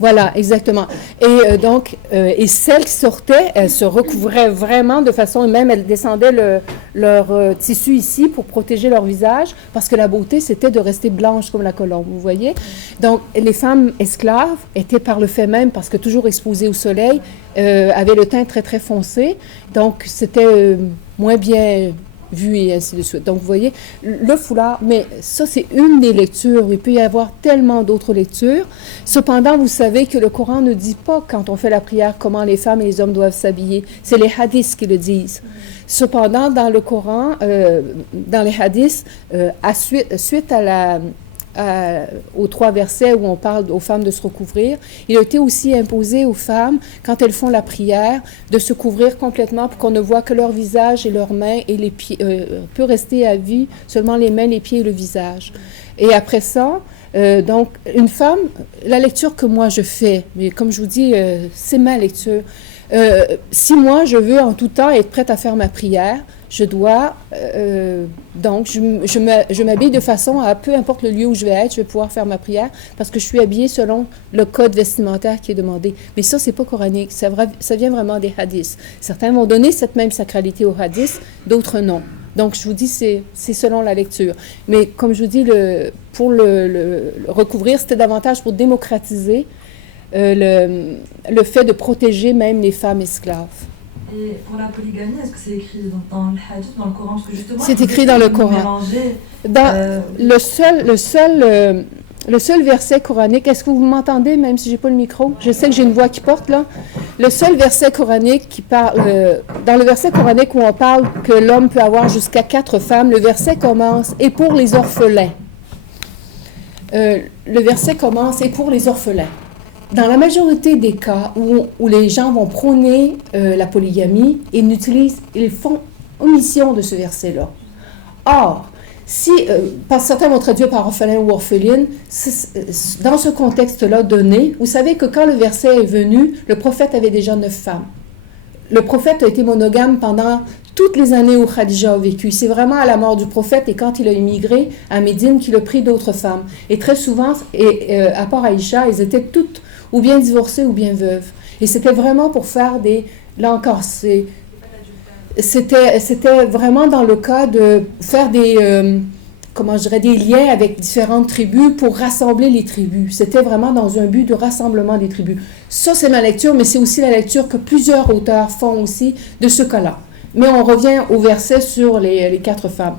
Voilà, exactement. Et donc, et celles qui sortaient, elles se recouvraient vraiment de façon, même elles descendaient leur tissu ici pour protéger leur visage, parce que la beauté, c'était de rester blanche comme la colombe, vous voyez. Donc, les femmes esclaves étaient par le fait même, parce que toujours exposées au soleil, avaient le teint très, très foncé. Donc, c'était moins bien vu et ainsi de suite. Donc, vous voyez, le foulard, mais ça, c'est une des lectures. Il peut y avoir tellement d'autres lectures. Cependant, vous savez que le Coran ne dit pas, quand on fait la prière, comment les femmes et les hommes doivent s'habiller. C'est les hadiths qui le disent. Cependant, dans le Coran, dans les hadiths, suite aux 3 versets où on parle aux femmes de se recouvrir, il a été aussi imposé aux femmes, quand elles font la prière, de se couvrir complètement pour qu'on ne voit que leur visage et leurs mains et les pieds. Peut rester à vue seulement les mains, les pieds et le visage. Et après ça, donc, une femme, la lecture que moi je fais, mais comme je vous dis, c'est ma lecture. Si moi je veux en tout temps être prête à faire ma prière, je dois, donc, je m'habille de façon à, peu importe le lieu où je vais être, je vais pouvoir faire ma prière parce que je suis habillée selon le code vestimentaire qui est demandé. Mais ça, c'est pas coranique, ça vient vraiment des hadiths. Certains vont donner cette même sacralité aux hadiths, d'autres non. Donc, je vous dis, c'est selon la lecture. Mais comme je vous dis, pour le recouvrir, c'était davantage pour démocratiser le fait de protéger même les femmes esclaves. Et pour la polygamie, est-ce que c'est écrit dans le hadith, dans le Coran? Parce que justement, c'est écrit dans le Coran. Le seul verset coranique, est-ce que vous m'entendez, même si je n'ai pas le micro? Je sais que j'ai une voix qui porte, là. Le seul verset coranique qui parle, dans le verset coranique où on parle que l'homme peut avoir jusqu'à 4 femmes, le verset commence « Et pour les orphelins ». Le verset commence « Et pour les orphelins ». Dans la majorité des cas où les gens vont prôner la polygamie, ils font omission de ce verset-là. Or, parce que certains vont traduire par orphelin ou orpheline, dans ce contexte-là donné, vous savez que quand le verset est venu, le prophète avait déjà 9 femmes. Le prophète a été monogame pendant toutes les années où Khadija a vécu. C'est vraiment à la mort du prophète et quand il a immigré à Médine qu'il a pris d'autres femmes. Et très souvent, à part Aïcha, elles étaient toutes ou bien divorcées ou bien veuves. Et c'était vraiment pour faire là encore, c'était vraiment dans le cas de faire des liens avec différentes tribus pour rassembler les tribus. C'était vraiment dans un but de rassemblement des tribus. Ça, c'est ma lecture, mais c'est aussi la lecture que plusieurs auteurs font aussi de ce cas-là. Mais on revient au verset sur les 4 femmes.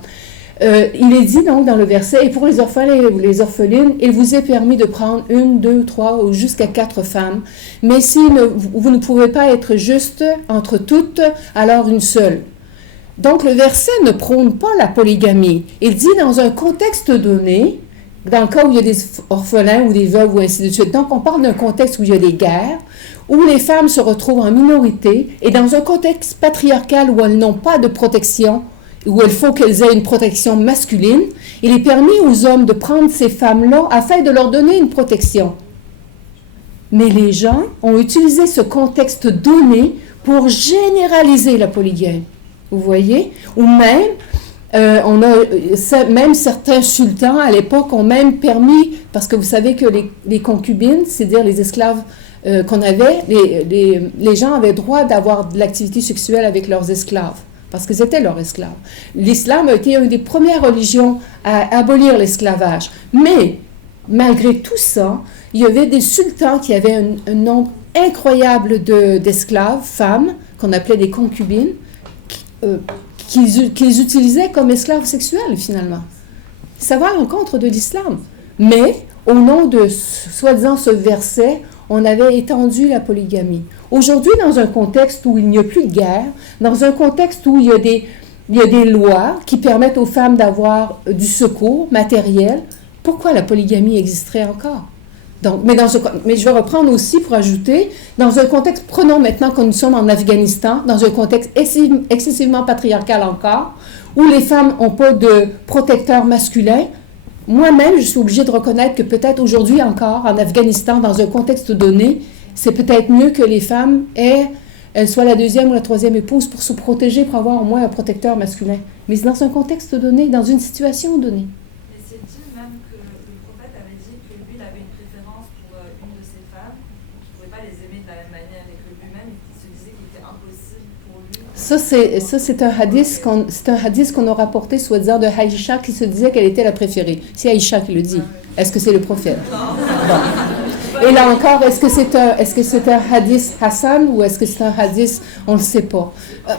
Il est dit donc dans le verset, « Et pour les orphelins et les orphelines, il vous est permis de prendre 1, 2, 3 ou jusqu'à 4 femmes. Mais si vous ne pouvez pas être juste entre toutes, alors une seule. » Donc le verset ne prône pas la polygamie. Il dit dans un contexte donné, dans le cas où il y a des orphelins ou des veuves ou ainsi de suite. Donc on parle d'un contexte où il y a des guerres, où les femmes se retrouvent en minorité, et dans un contexte patriarcal où elles n'ont pas de protection, où il faut qu'elles aient une protection masculine, il est permis aux hommes de prendre ces femmes-là afin de leur donner une protection. Mais les gens ont utilisé ce contexte donné pour généraliser la polygamie. Vous voyez? Ou même, même certains sultans à l'époque ont même permis, parce que vous savez que les concubines, c'est-à-dire les esclaves qu'on avait, les gens avaient droit d'avoir de l'activité sexuelle avec leurs esclaves. Parce que c'était leurs esclaves. L'islam a été une des premières religions à abolir l'esclavage. Mais, malgré tout ça, il y avait des sultans qui avaient un nombre incroyable d'esclaves, femmes, qu'on appelait des concubines, qu'ils utilisaient comme esclaves sexuels, finalement. Ça va à l'encontre de l'islam. Mais, au nom de, soi-disant, ce verset, on avait étendu la polygamie. Aujourd'hui, dans un contexte où il n'y a plus de guerre, dans un contexte où il y a des lois qui permettent aux femmes d'avoir du secours matériel, pourquoi la polygamie existerait encore? Donc, mais je vais reprendre aussi pour ajouter, dans un contexte, prenons maintenant que nous sommes en Afghanistan, dans un contexte excessivement patriarcal encore, où les femmes n'ont pas de protecteurs masculins. Moi-même, je suis obligée de reconnaître que peut-être aujourd'hui encore, en Afghanistan, dans un contexte donné, c'est peut-être mieux que les femmes aient elle soit la deuxième ou la troisième épouse pour se protéger, pour avoir au moins un protecteur masculin. Mais c'est dans un contexte donné, dans une situation donnée. Mais c'est dit même que le prophète avait dit que lui, il avait une préférence pour une de ses femmes, qu'il ne pouvait pas les aimer de la même manière, et que lui-même, il se disait qu'il était impossible pour lui. Ça, c'est un hadith qu'on a rapporté, soi-disant, de Aïcha qui se disait qu'elle était la préférée. C'est Aïcha qui le dit. Est-ce que c'est le prophète? Bon. Et là encore, est-ce que c'est un hadith Hassan ou est-ce que c'est un hadith, on ne le sait pas.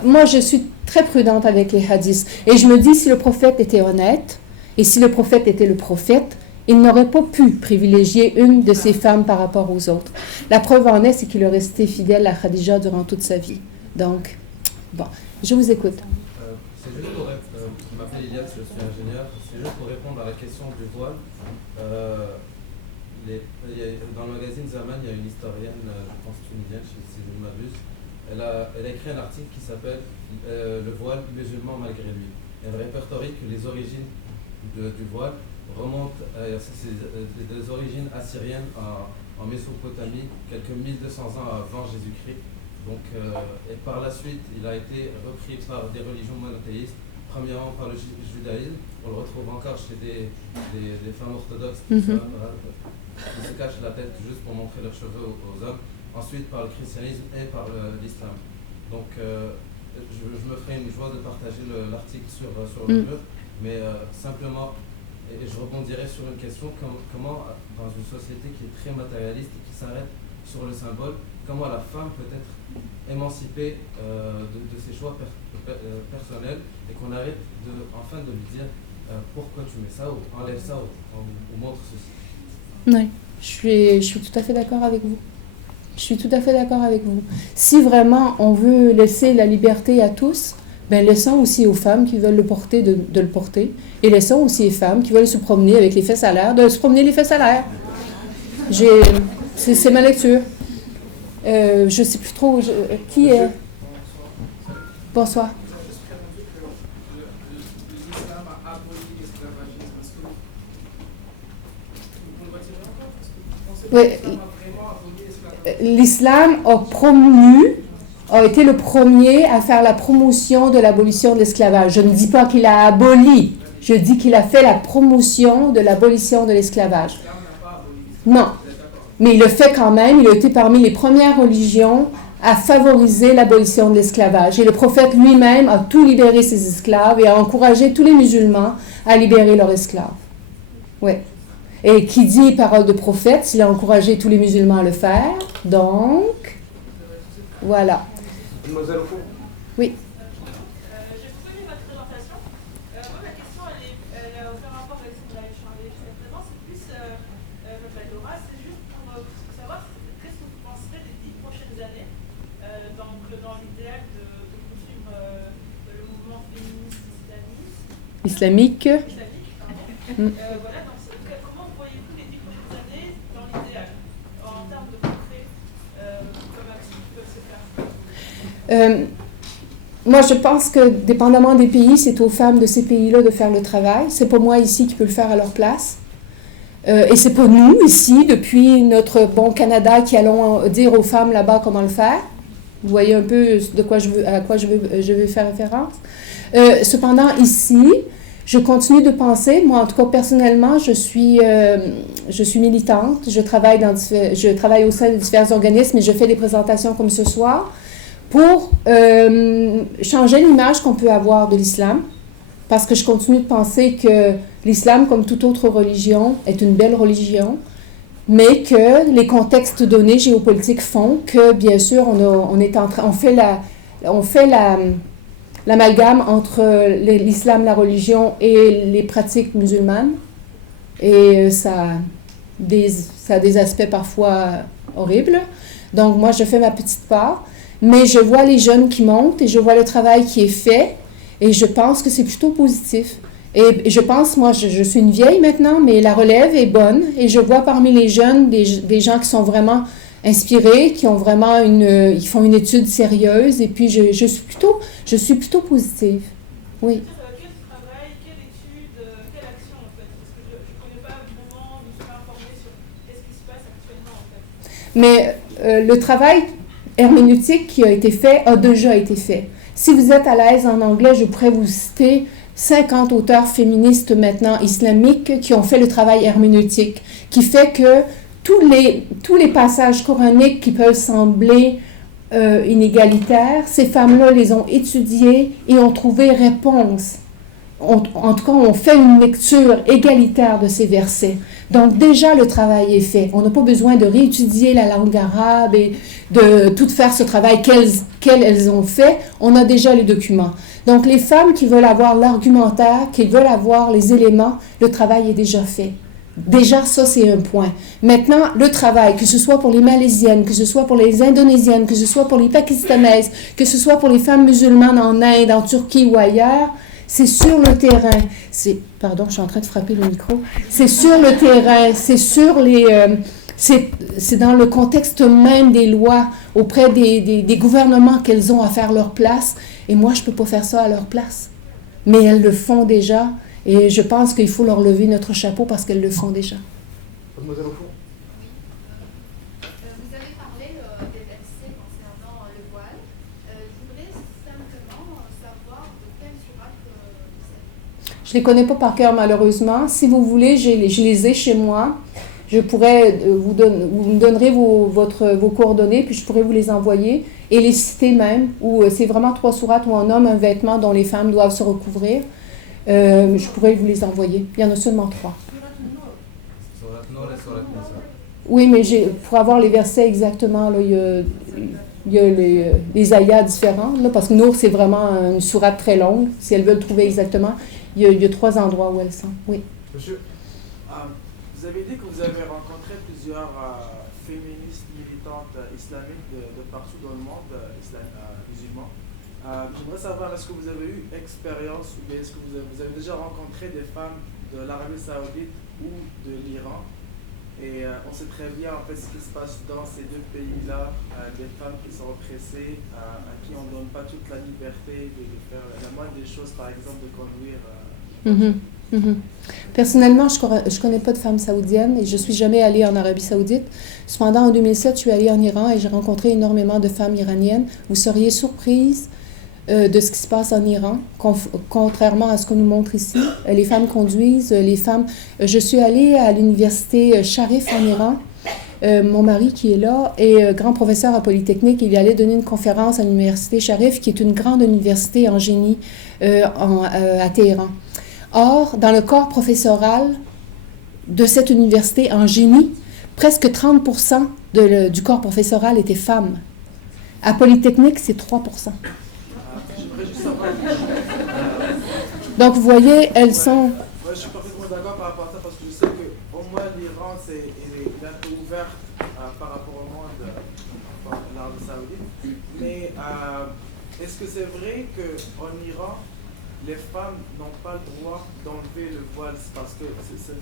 Moi, je suis très prudente avec les hadiths. Et je me dis, si le prophète était honnête, et si le prophète était le prophète, il n'aurait pas pu privilégier une de ses femmes par rapport aux autres. La preuve en est, c'est qu'il est resté fidèle à Khadija durant toute sa vie. Donc, bon, je vous écoute. C'est juste pour je m'appelle Ilias, je suis ingénieur. C'est juste pour répondre à la question du voile. Dans le magazine Zaman, il y a une historienne, je pense tunisienne, si je ne m'abuse. Elle a écrit un article qui s'appelle Le voile musulman malgré lui. Elle répertorie que les origines du voile remontent à des origines assyriennes en Mésopotamie, quelques 1200 ans avant Jésus-Christ. Donc, et par la suite, il a été repris par des religions monothéistes, premièrement par le judaïsme. On le retrouve encore chez des femmes orthodoxes qui se cachent la tête juste pour montrer leurs cheveux aux hommes. Ensuite, par le christianisme et par l'islam. Donc, je me ferai une joie de partager l'article sur le mur, mais simplement, et je rebondirai sur une question, comment, dans une société qui est très matérialiste et qui s'arrête sur le symbole, comment la femme peut être émancipée de ses choix personnels et qu'on arrête enfin de lui dire pourquoi tu mets ça ou enlève ça ou montre ceci. Oui, je suis tout à fait d'accord avec vous. Je suis tout à fait d'accord avec vous. Si vraiment on veut laisser la liberté à tous, ben laissons aussi aux femmes qui veulent le porter de le porter, et laissons aussi les femmes qui veulent se promener avec les fesses à l'air, de se promener les fesses à l'air. C'est ma lecture. Je ne sais plus trop qui est. Bonsoir. Oui, l'islam a été le premier à faire la promotion de l'abolition de l'esclavage. Je ne dis pas qu'il a aboli, je dis qu'il a fait la promotion de l'abolition de l'esclavage. Non, mais il le fait quand même, il a été parmi les premières religions à favoriser l'abolition de l'esclavage. Et le prophète lui-même a tout libéré ses esclaves et a encouragé tous les musulmans à libérer leurs esclaves. Oui. Et qui dit parole de prophète, il a encouragé tous les musulmans à le faire. Donc, voilà. Mademoiselle au fond. Oui. J'ai beaucoup aimé votre présentation. Moi, ma question, elle a aucun rapport avec ce qu'on a échangé jusqu'à présent. C'est plus, Laura, c'est juste pour savoir qu'est-ce que vous penserez des 10 prochaines années dans l'idéal de poursuivre le mouvement féministe islamique. Islamique. Voilà. Moi, je pense que, dépendamment des pays, c'est aux femmes de ces pays-là de faire le travail. C'est pas moi ici qui peux le faire à leur place. Et c'est pas nous ici, depuis notre bon Canada, qui allons dire aux femmes là-bas comment le faire. Vous voyez un peu à quoi je veux faire référence. Cependant, ici, je continue de penser, moi en tout cas personnellement, je suis militante, je travaille au sein de divers organismes et je fais des présentations comme ce soir pour changer l'image qu'on peut avoir de l'islam, parce que je continue de penser que l'islam, comme toute autre religion, est une belle religion, mais que les contextes donnés géopolitiques font que, bien sûr, on fait l'amalgame entre l'islam, la religion et les pratiques musulmanes, et ça a des aspects parfois horribles. Donc, moi, je fais ma petite part. Mais je vois les jeunes qui montent et je vois le travail qui est fait et je pense que c'est plutôt positif. Et je pense, moi, je suis une vieille maintenant, mais la relève est bonne et je vois parmi les jeunes des gens qui sont vraiment inspirés, qui ont vraiment ils font une étude sérieuse et puis je suis plutôt positive. Oui. Quel travail, quelle étude, quelle action en fait? Parce que je ne connais pas vraiment, je ne suis pas informée sur qu'est-ce qui se passe actuellement en fait. Mais le travail herméneutique qui a été fait a déjà été fait. Si vous êtes à l'aise en anglais, je pourrais vous citer 50 auteurs féministes maintenant islamiques qui ont fait le travail herméneutique, qui fait que tous les passages coraniques qui peuvent sembler inégalitaires, ces femmes-là les ont étudiés et ont trouvé réponse. En tout cas, on fait une lecture égalitaire de ces versets. Donc déjà, le travail est fait. On n'a pas besoin de réétudier la langue arabe et de tout faire ce travail qu'elles ont fait. On a déjà les documents. Donc les femmes qui veulent avoir l'argumentaire, qui veulent avoir les éléments, le travail est déjà fait. Déjà, ça, c'est un point. Maintenant, le travail, que ce soit pour les Malaisiennes, que ce soit pour les Indonésiennes, que ce soit pour les Pakistanaises, que ce soit pour les femmes musulmanes en Inde, en Turquie ou ailleurs, c'est sur le terrain. Pardon, je suis en train de frapper le micro. C'est sur le terrain, c'est sur les... c'est dans le contexte même des lois, auprès des gouvernements qu'elles ont à faire leur place. Et moi, je ne peux pas faire ça à leur place. Mais elles le font déjà. Et je pense qu'il faut leur lever notre chapeau parce qu'elles le font déjà. Mademoiselle au fond. Vous avez parlé des versets concernant le voile. Je voudrais simplement savoir de quelle sourate vous êtes. Je ne les connais pas par cœur, malheureusement. Si vous voulez, je les ai chez moi. Je pourrais vous me donnerez vos coordonnées, puis je pourrais vous les envoyer et les citer même, où c'est vraiment 3 sourates où on nomme un vêtement dont les femmes doivent se recouvrir. Je pourrais vous les envoyer. Il y en a seulement 3. Oui, mais pour avoir les versets exactement, là, il y a les ayats différents, là, parce que Nour, c'est vraiment une sourate très longue. Si elles veulent trouver exactement, il y a 3 endroits où elles sont. Oui. Monsieur, vous avez dit que vous avez rencontré plusieurs féministes militantes islamiques de partout dans le monde musulman. J'aimerais savoir, est-ce que vous avez eu expérience ou bien est-ce que vous avez déjà rencontré des femmes de l'Arabie Saoudite ou de l'Iran? Et on sait très bien en fait ce qui se passe dans ces 2 pays-là, des femmes qui sont oppressées, à qui on ne donne pas toute la liberté de faire la moindre des choses, par exemple de conduire. Personnellement, je ne connais pas de femmes saoudiennes et je ne suis jamais allée en Arabie Saoudite. Cependant, en 2007, je suis allée en Iran et j'ai rencontré énormément de femmes iraniennes. Vous seriez surprise de ce qui se passe en Iran, contrairement à ce qu'on nous montre ici. Les femmes conduisent, les femmes... Je suis allée à l'université Sharif en Iran. Mon mari qui est là est grand professeur à Polytechnique. Il allait donner une conférence à l'université Sharif, qui est une grande université en génie à Téhéran. Or, dans le corps professoral de cette université en génie, presque 30% du corps professoral était femmes. À Polytechnique, c'est 3%. Donc, vous voyez, elles sont... Moi, je suis parfaitement d'accord par rapport à ça, parce que je sais qu'au moins l'Iran, il est un peu ouvert par rapport au monde, l'Arabie Saoudite. Mais est-ce que c'est vrai qu'en Iran, les femmes n'ont pas le droit d'enlever le voile parce que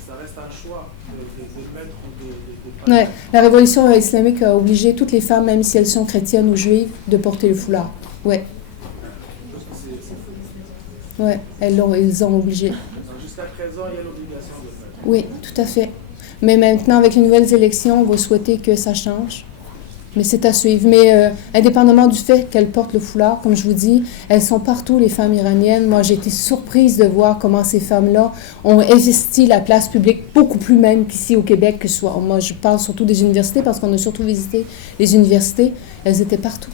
ça reste un choix de le mettre ou de Ouais, la révolution islamique a obligé toutes les femmes, même si elles sont chrétiennes ou juives, de porter le foulard. Ouais. Ouais, ils ont obligé. Jusqu'à présent, il y a l'obligation de le mettre. Oui, tout à fait. Mais maintenant, avec les nouvelles élections, on va souhaiter que ça change. Mais c'est à suivre. Mais indépendamment du fait qu'elles portent le foulard, comme je vous dis, elles sont partout, les femmes iraniennes. Moi, j'ai été surprise de voir comment ces femmes-là ont investi la place publique beaucoup plus même qu'ici au Québec. Que soit. Moi, je parle surtout des universités parce qu'on a surtout visité les universités. Elles étaient partout.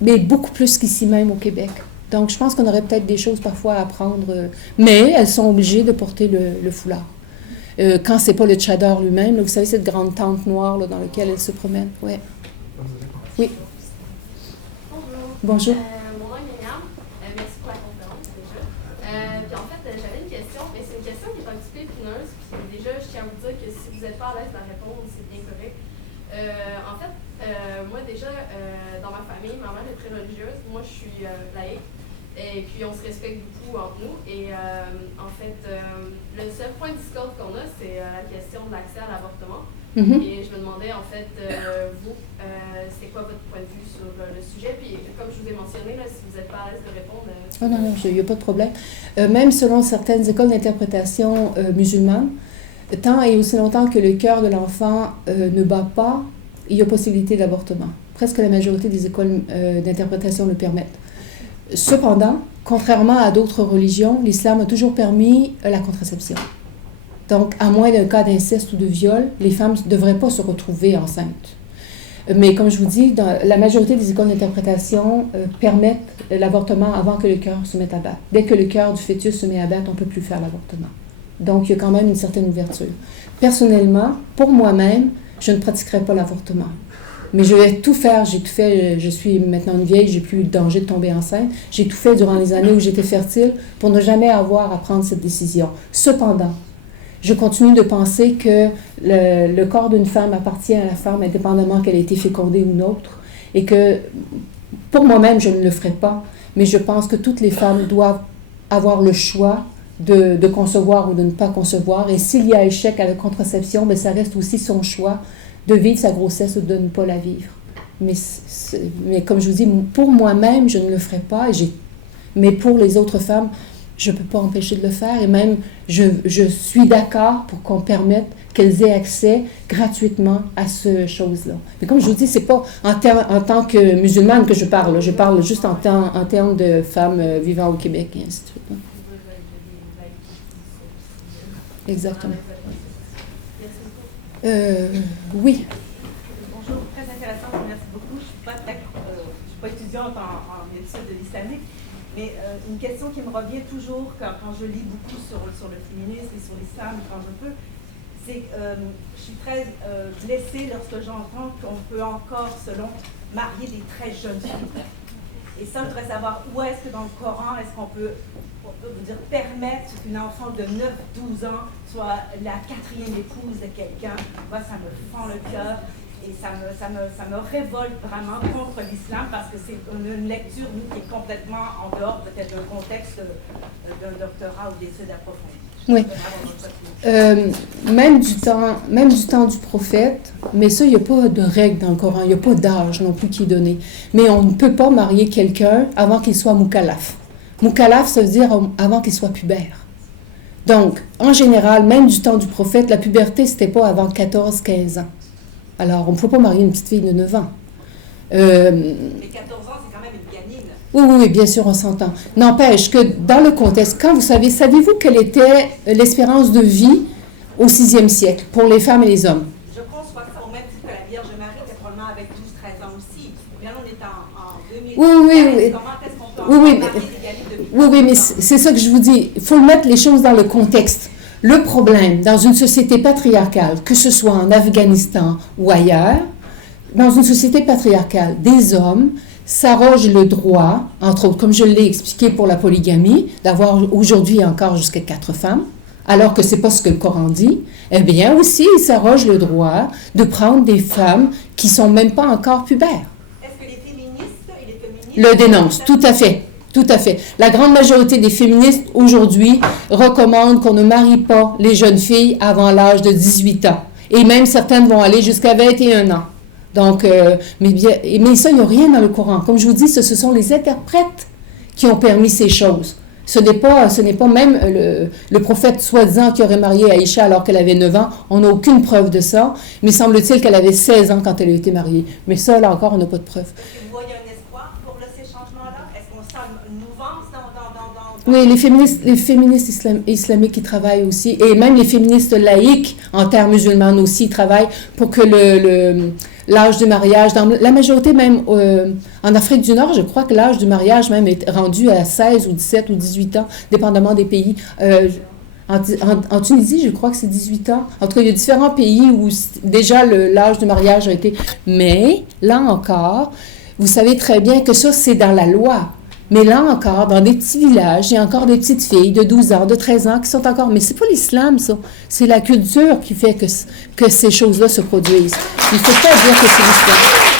Mais beaucoup plus qu'ici même au Québec. Donc, je pense qu'on aurait peut-être des choses parfois à apprendre. Mais elles sont obligées de porter le foulard. Quand c'est pas le tchador lui-même, là, vous savez, cette grande tente noire là, dans laquelle elles se promènent. Ouais. Oui. Bonjour. Mon nom est Myriam. Merci pour la conférence déjà. Puis en fait, j'avais une question, mais c'est une question qui est un petit peu épineuse. Puis déjà, je tiens à vous dire que si vous n'êtes pas à l'aise d'en répondre, c'est bien correct. En fait, moi déjà, dans ma famille, ma mère est très religieuse. Moi, je suis laïque. Et puis, on se respecte beaucoup entre nous. Et en fait, le seul point de discorde qu'on a, c'est la question de l'accès à l'avortement. Et je me demandais, en fait, vous, c'est quoi votre point de vue sur le sujet? Puis, comme je vous ai mentionné, là, si vous n'êtes pas à l'aise de répondre... non, il n'y a pas de problème. Même selon certaines écoles d'interprétation musulmanes, tant et aussi longtemps que le cœur de l'enfant ne bat pas, il y a possibilité d'avortement. presque la majorité des écoles d'interprétation le permettent. Cependant, contrairement à d'autres religions, l'islam a toujours permis la contraception. Donc, à moins d'un cas d'inceste ou de viol, les femmes ne devraient pas se retrouver enceintes. Mais comme je vous dis, la majorité des écoles d'interprétation permettent l'avortement avant que le cœur se mette à battre. Dès que le cœur du fœtus se met à battre, on ne peut plus faire l'avortement. Donc, il y a quand même une certaine ouverture. Personnellement, pour moi-même, je ne pratiquerai pas l'avortement. Mais je vais tout faire, j'ai tout fait, je suis maintenant une vieille, j'ai plus eu de danger de tomber enceinte. J'ai tout fait durant les années où j'étais fertile pour ne jamais avoir à prendre cette décision. Cependant, je continue de penser que le corps d'une femme appartient à la femme indépendamment qu'elle ait été fécondée ou non, et que pour moi-même, je ne le ferai pas, mais je pense que toutes les femmes doivent avoir le choix de concevoir ou de ne pas concevoir. Et s'il y a échec à la contraception, bien, ça reste aussi son choix de vivre sa grossesse ou de ne pas la vivre. Mais comme je vous dis, pour moi-même, je ne le ferai pas. Mais pour les autres femmes, je ne peux pas empêcher de le faire. Et même, je suis d'accord pour qu'on permette qu'elles aient accès gratuitement à ces choses-là. Mais comme je vous dis, ce n'est pas en tant que musulmane que je parle. Là. Je parle juste en termes de femmes vivant au Québec et ainsi de suite. Là. Exactement. Oui. Bonjour, très intéressant, merci beaucoup. Je suis pas étudiante en études de l'islamique, mais une question qui me revient toujours quand je lis beaucoup sur le féminisme et sur l'islam, quand je peux, c'est que je suis très blessée lorsque j'entends qu'on peut encore, selon, marier des très jeunes filles. Et ça, je voudrais savoir où est-ce que dans le Coran, est-ce qu'on peut permettre qu'une enfant de 9-12 ans soit la 4e épouse de quelqu'un. Moi, ça me fend le cœur et ça me révolte vraiment contre l'islam parce que c'est une lecture, nous, qui est complètement en dehors peut-être d'un contexte d'un doctorat ou d'études approfondies. Oui. Même du temps du prophète, mais ça, il n'y a pas de règle dans le Coran, il n'y a pas d'âge non plus qui est donné. Mais on ne peut pas marier quelqu'un avant qu'il soit mukallaf. Mukallaf, ça veut dire avant qu'il soit pubère. Donc, en général, même du temps du prophète, la puberté, ce n'était pas avant 14-15 ans. Alors, on ne peut pas marier une petite fille de 9 ans. Mais 14 ans, c'est quand même une gamine. Oui, bien sûr, on s'entend. N'empêche que dans le contexte, savez-vous quelle était l'espérance de vie au 6e siècle pour les femmes et les hommes? Je conçois ça au même titre que la Vierge Marie, était probablement avec 12-13 ans aussi. Bien là, on est en 2000. Oui. Comment est-ce qu'on peut marier des gamines de 8 ans? Oui, mais c'est ça que je vous dis. Il faut mettre les choses dans le contexte. Le problème, dans une société patriarcale, que ce soit en Afghanistan ou ailleurs, dans une société patriarcale, des hommes s'arrogent le droit, entre autres, comme je l'ai expliqué pour la polygamie, d'avoir aujourd'hui encore jusqu'à 4 femmes, alors que ce n'est pas ce que le Coran dit. Eh bien, aussi, ils s'arrogent le droit de prendre des femmes qui ne sont même pas encore pubères. Est-ce que les féministes et les féministes... Le dénoncent, tout à fait. Tout à fait. La grande majorité des féministes, aujourd'hui, recommandent qu'on ne marie pas les jeunes filles avant l'âge de 18 ans. Et même certaines vont aller jusqu'à 21 ans. Donc, mais ça, il n'y a rien dans le Coran. Comme je vous dis, ce sont les interprètes qui ont permis ces choses. Ce n'est pas même le prophète soi-disant qui aurait marié Aïcha alors qu'elle avait 9 ans. On n'a aucune preuve de ça. Mais semble-t-il qu'elle avait 16 ans quand elle a été mariée. Mais ça, là encore, on n'a pas de preuve. Vous voyez un espoir pour ces changements-là? Est-ce qu'on sent une mouvance dans... Oui, les féministes islamiques qui travaillent aussi, et même les féministes laïques en terre musulmane aussi travaillent pour que l'âge du mariage, dans la majorité même en Afrique du Nord, je crois que l'âge du mariage même est rendu à 16 ou 17 ou 18 ans, dépendamment des pays. En Tunisie, je crois que c'est 18 ans. En tout cas, il y a différents pays où déjà l'âge du mariage a été... Mais, là encore, vous savez très bien que ça, c'est dans la loi. Mais là encore, dans des petits villages, il y a encore des petites filles de 12 ans, de 13 ans qui sont encore... Mais c'est pas l'islam, ça. C'est la culture qui fait que ces choses-là se produisent. Il ne faut pas dire que c'est l'islam.